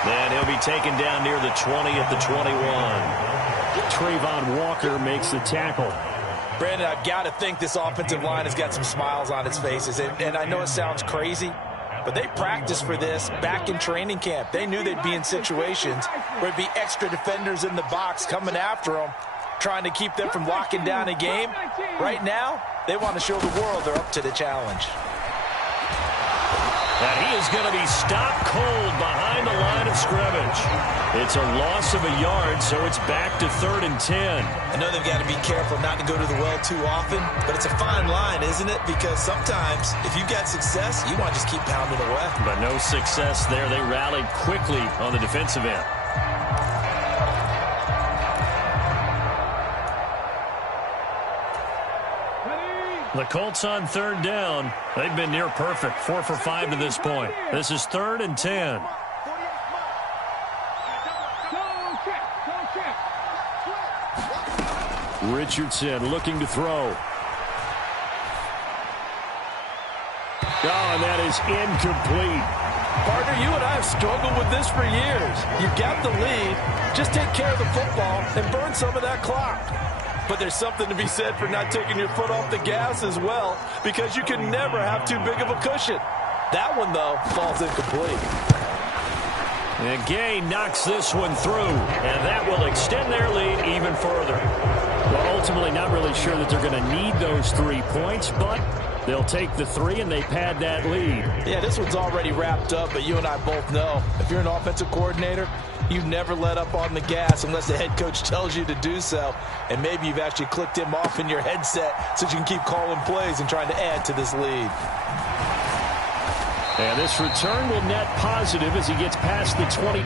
And he'll be taken down near the 20 at the 21. Trayvon Walker makes the tackle. Brandon, I've got to think this offensive line has got some smiles on its faces. And I know it sounds crazy, but they practiced for this back in training camp. They knew they'd be in situations where there'd be extra defenders in the box coming after them, trying to keep them from locking down a game. Right now, they want to show the world they're up to the challenge. And he is going to be stopped cold behind the line of scrimmage. It's a loss of a yard, so it's back to 3rd and 10. I know they've got to be careful not to go to the well too often, but it's a fine line, isn't it? Because sometimes if you've got success, you want to just keep pounding away. But no success there. They rallied quickly on the defensive end. The Colts on 3rd down. They've been near perfect. 4 for 5 to this point. This is 3rd and 10. Richardson looking to throw. Oh, and that is incomplete. Partner, you and I have struggled with this for years. You've got the lead. Just take care of the football and burn some of that clock. But there's something to be said for not taking your foot off the gas as well, because you can never have too big of a cushion. That one, though, falls incomplete. And Gay knocks this one through, and that will extend their lead even further. Well, ultimately, not really sure that they're going to need those 3 points, but they'll take the 3 and they pad that lead. Yeah, this one's already wrapped up, but you and I both know if you're an offensive coordinator, you never let up on the gas unless the head coach tells you to do so. And maybe you've actually clicked him off in your headset so you can keep calling plays and trying to add to this lead. And this return will net positive as he gets past the 20.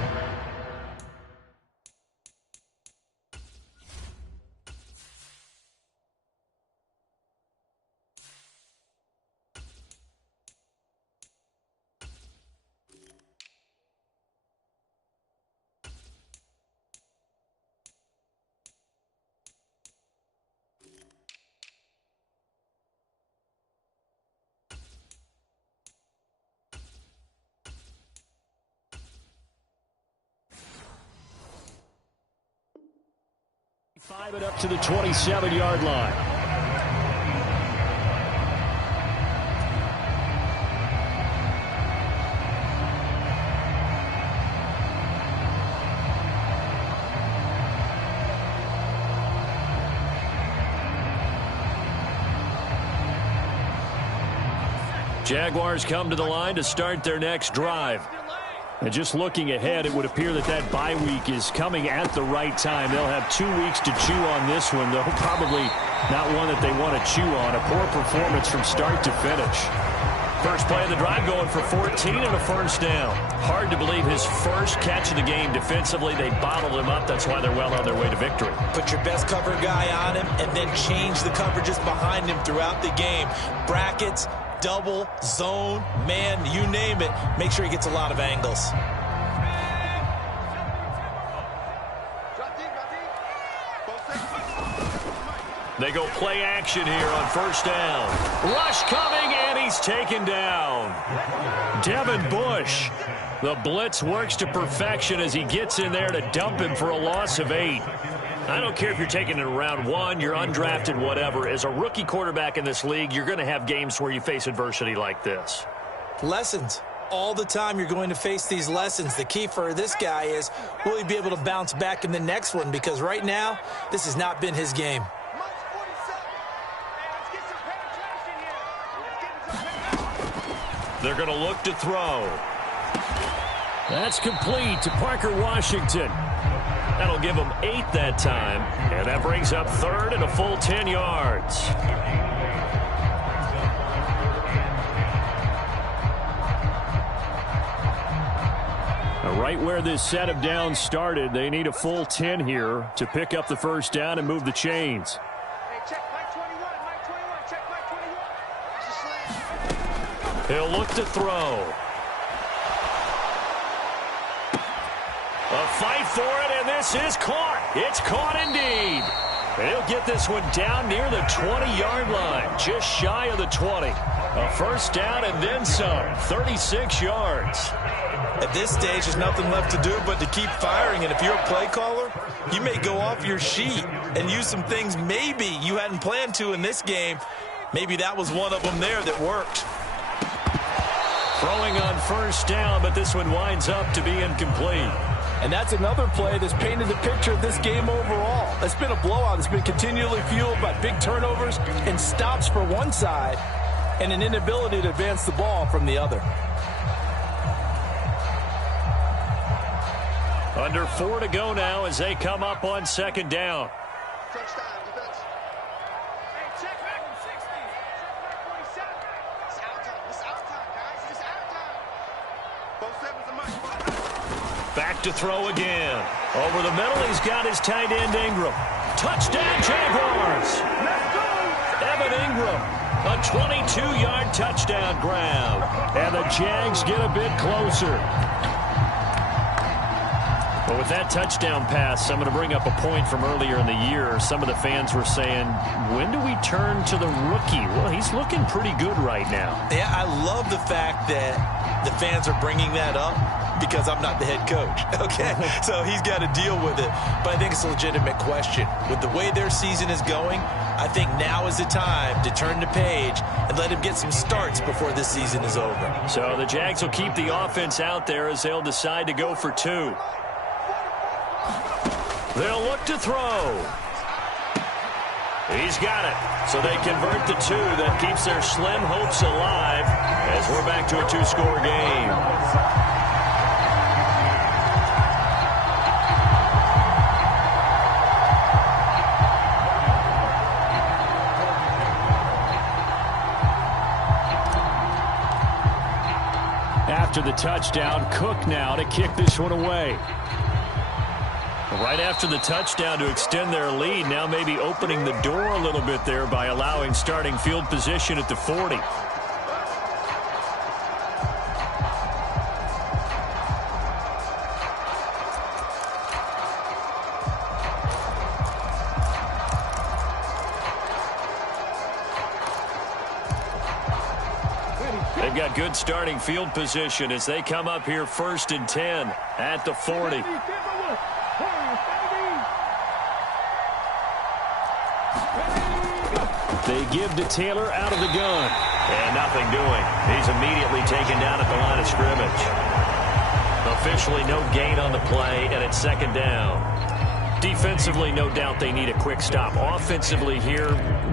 Five it up to the 27-yard line. Jaguars come to the line to start their next drive. And just looking ahead, it would appear that that bye week is coming at the right time. They'll have 2 weeks to chew on this one, though probably not one that they want to chew on. A poor performance from start to finish. First play of the drive going for 14 and a first down. Hard to believe his first catch of the game defensively. They bottled him up. That's why they're well on their way to victory. Put your best cover guy on him and then change the coverages behind him throughout the game. Brackets, double, zone, man, you name it. Make sure he gets a lot of angles. They go play action here on first down. Rush coming, and he's taken down. Devin Bush. The blitz works to perfection as he gets in there to dump him for a loss of 8. I don't care if you're taking it in round 1, you're undrafted, whatever. As a rookie quarterback in this league, you're going to have games where you face adversity like this. Lessons. All the time you're going to face these lessons. The key for this guy is, will he be able to bounce back in the next one? Because right now, this has not been his game. They're going to look to throw. That's complete to Parker Washington. That'll give him 8 that time, and that brings up third and a full 10 yards. Right where this set of downs started, they need a full 10 here to pick up the first down and move the chains. He'll look to throw. A fight for it, and this is caught. It's caught indeed. And he'll get this one down near the 20-yard line, just shy of the 20. A first down and then some, 36 yards. At this stage, there's nothing left to do but to keep firing. And if you're a play caller, you may go off your sheet and use some things maybe you hadn't planned to in this game. Maybe that was one of them there that worked. Throwing on first down, but this one winds up to be incomplete. And that's another play that's painted the picture of this game overall. It's been a blowout. It's been continually fueled by big turnovers and stops for one side and an inability to advance the ball from the other. Under 4 to go now as they come up on second down. Touchdown, defense. Hey, check back in 60. Check back 47. It's out time. It's out time, guys. It's out time. Both sevens and Mike. Back to throw again. Over the middle, he's got his tight end Ingram. Touchdown, Jaguars. Let's go. Evan Ingram, a 22-yard touchdown grab. And the Jags get a bit closer. But with that touchdown pass, I'm going to bring up a point from earlier in the year. Some of the fans were saying, when do we turn to the rookie? Well, he's looking pretty good right now. Yeah, I love the fact that the fans are bringing that up because I'm not the head coach, okay? So he's got to deal with it. But I think it's a legitimate question. With the way their season is going, I think now is the time to turn the page and let him get some starts before this season is over. So the Jags will keep the offense out there as they'll decide to go for 2. They'll look to throw. He's got it. So they convert the 2. That keeps their slim hopes alive as we're back to a 2-score game. After the touchdown, Cook now to kick this one away. Right after the touchdown to extend their lead, now maybe opening the door a little bit there by allowing starting field position at the 40. They've got good starting field position as they come up here 1st and 10 at the 40. They give to Taylor out of the gun. And nothing doing. He's immediately taken down at the line of scrimmage. Officially no gain on the play, and it's 2nd down. Defensively, no doubt they need a quick stop. Offensively here,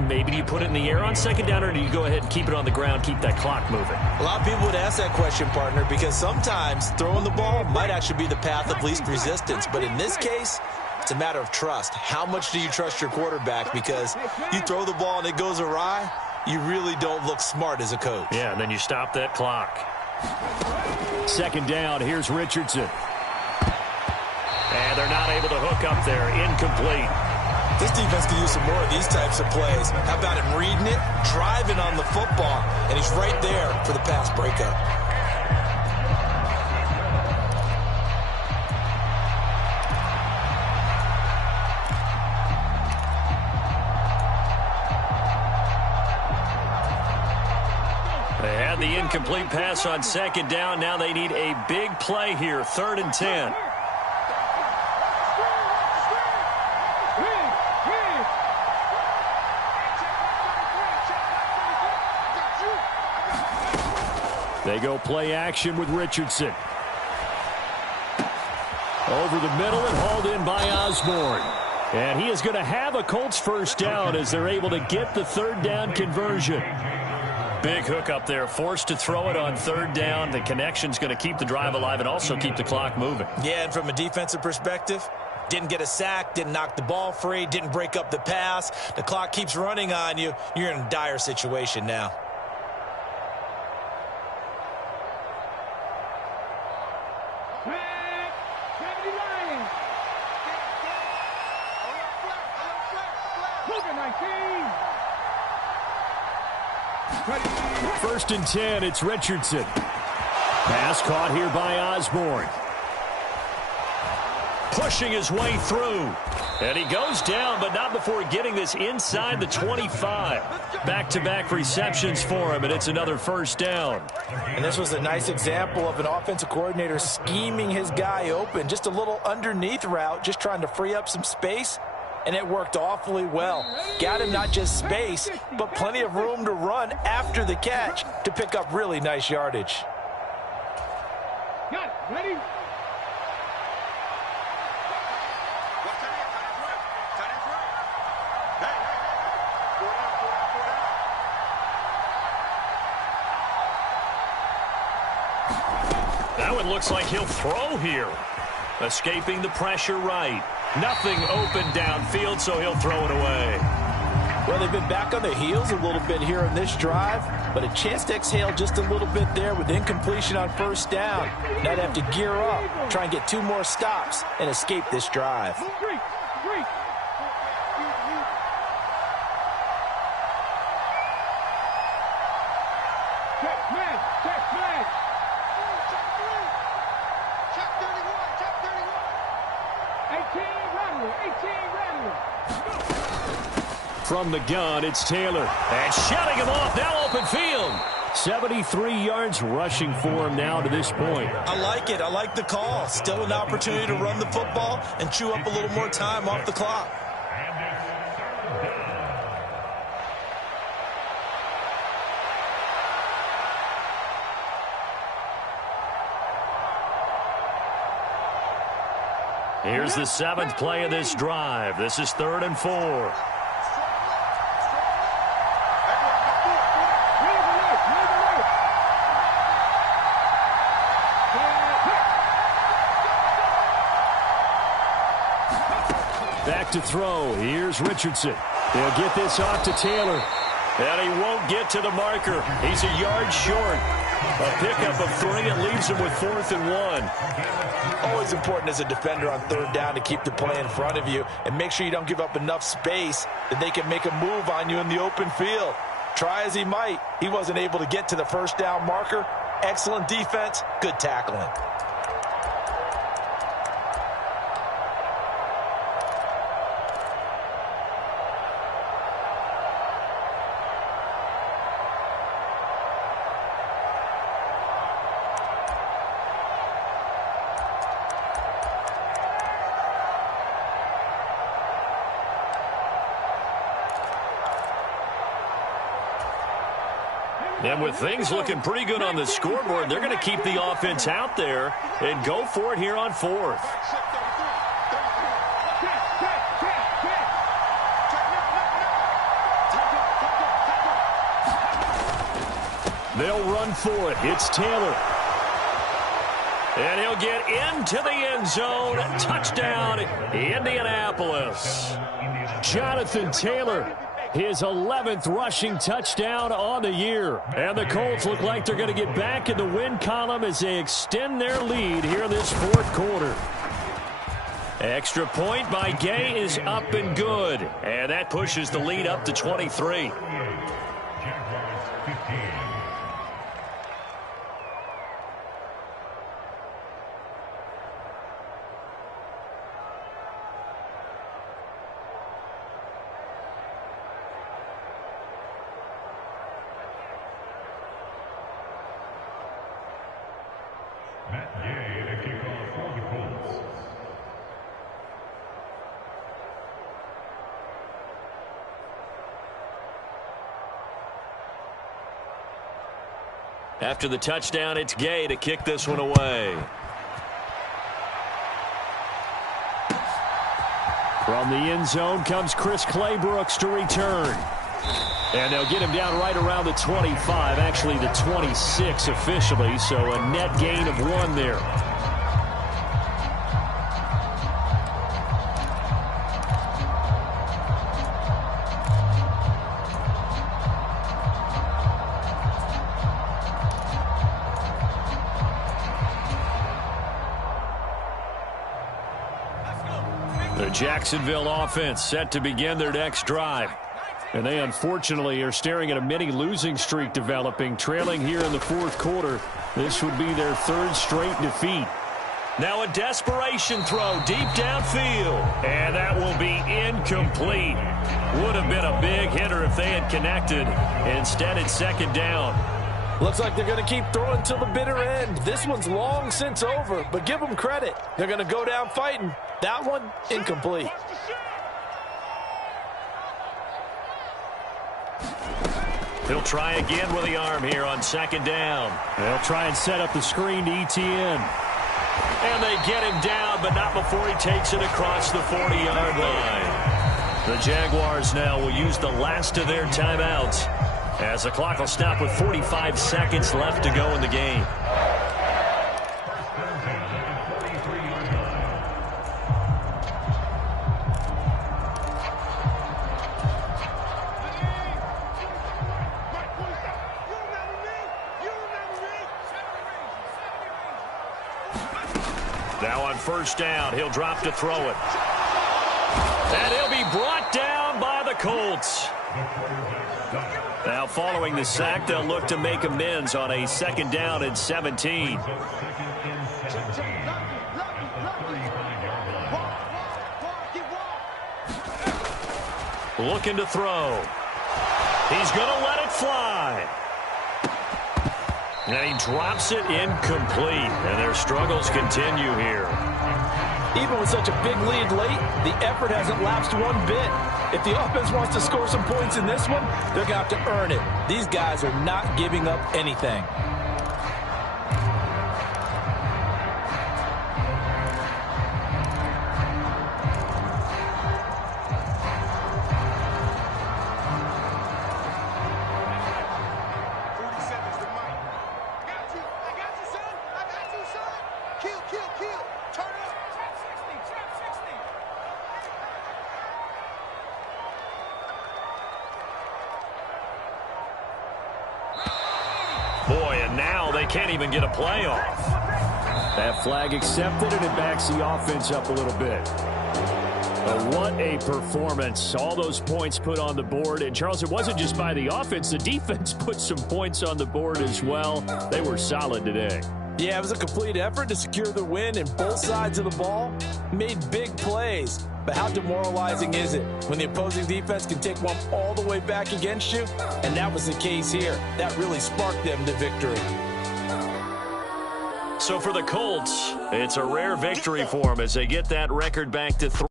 maybe do you put it in the air on 2nd down, or do you go ahead and keep it on the ground, keep that clock moving? A lot of people would ask that question, partner, because sometimes throwing the ball might actually be the path of least resistance. But in this case, it's a matter of trust. How much do you trust your quarterback? Because you throw the ball and it goes awry, you really don't look smart as a coach. Yeah, and then you stop that clock. 2nd down, here's Richardson. And they're not able to hook up there. Incomplete. This defense could use some more of these types of plays. How about him reading it, driving on the football, and he's right there for the pass breakup. They had the incomplete pass on 2nd down. Now they need a big play here, 3rd and 10. They go play action with Richardson. Over the middle and hauled in by Osborne. And he is going to have a Colts 1st down as they're able to get the 3rd down conversion. Big hook up there, forced to throw it on 3rd down. The connection's going to keep the drive alive and also keep the clock moving. Yeah, and from a defensive perspective, didn't get a sack, didn't knock the ball free, didn't break up the pass. The clock keeps running on you. You're in a dire situation now. First and 10, it's Richardson. Pass caught here by Osborne. Pushing his way through. And he goes down, but not before getting this inside the 25. Back-to-back receptions for him, and it's another 1st down. And this was a nice example of an offensive coordinator scheming his guy open. Just a little underneath route, just trying to free up some space. And it worked awfully well. Got him not just space, but plenty of room to run after the catch to pick up really nice yardage. Got it. Ready? That one looks like he'll throw here. Escaping the pressure right. Nothing open downfield, so he'll throw it away. Well, they've been back on their heels a little bit here on this drive, but a chance to exhale just a little bit there with incompletion on 1st down. Now they have to gear up, try and get 2 more stops, and escape this drive. From the gun, it's Taylor. And shutting him off, now open field. 73 yards rushing for him now to this point. I like it. I like the call. Still an opportunity to run the football and chew up a little more time off the clock. Here's the 7th play of this drive. This is 3rd and 4. Back to throw. Here's Richardson. He'll get this off to Taylor. And he won't get to the marker. He's a yard short. A pickup of 3. It leaves him with 4th and 1. Always important as a defender on 3rd down to keep the play in front of you and make sure you don't give up enough space that they can make a move on you in the open field. Try as he might, he wasn't able to get to the 1st down marker. Excellent defense, good tackling. And with things looking pretty good on the scoreboard, they're going to keep the offense out there and go for it here on 4th. They'll run for it. It's Taylor. And he'll get into the end zone. Touchdown, Indianapolis. Jonathan Taylor. His 11th rushing touchdown on the year. And the Colts look like they're going to get back in the win column as they extend their lead here in this 4th quarter. Extra point by Gay is up and good. And that pushes the lead up to 23. After the touchdown, it's Gay to kick this one away. From the end zone comes Chris Claybrooks to return. And they'll get him down right around the 25, actually the 26 officially, so a net gain of 1 there. The Jacksonville offense set to begin their next drive. And they unfortunately are staring at a mini losing streak developing, trailing here in the 4th quarter. This would be their 3rd straight defeat. Now a desperation throw deep downfield. And that will be incomplete. Would have been a big hitter if they had connected. Instead, it's 2nd down. Looks like they're going to keep throwing till the bitter end. This one's long since over, but give them credit. They're going to go down fighting. That one, incomplete. He'll try again with the arm here on 2nd down. They'll try and set up the screen to ETN. And they get him down, but not before he takes it across the 40-yard line. The Jaguars now will use the last of their timeouts, as the clock will stop with 45 seconds left to go in the game. Now on 1st down, he'll drop to throw it. And he'll be brought down by the Colts. Now following the sack, they'll look to make amends on a 2nd down and 17. Looking to throw. He's going to let it fly. And he drops it incomplete. And their struggles continue here. Even with such a big lead late, the effort hasn't lapsed one bit. If the offense wants to score some points in this one, they're going to have to earn it. These guys are not giving up anything. Boy, and now they can't even get a play off. That flag accepted, and it backs the offense up a little bit. But what a performance. All those points put on the board. And, Charles, it wasn't just by the offense. The defense put some points on the board as well. They were solid today. Yeah, it was a complete effort to secure the win, and both sides of the ball made big plays. But how demoralizing is it when the opposing defense can take one all the way back against you? And that was the case here. That really sparked them to victory. So for the Colts, it's a rare victory for them as they get that record back to 3.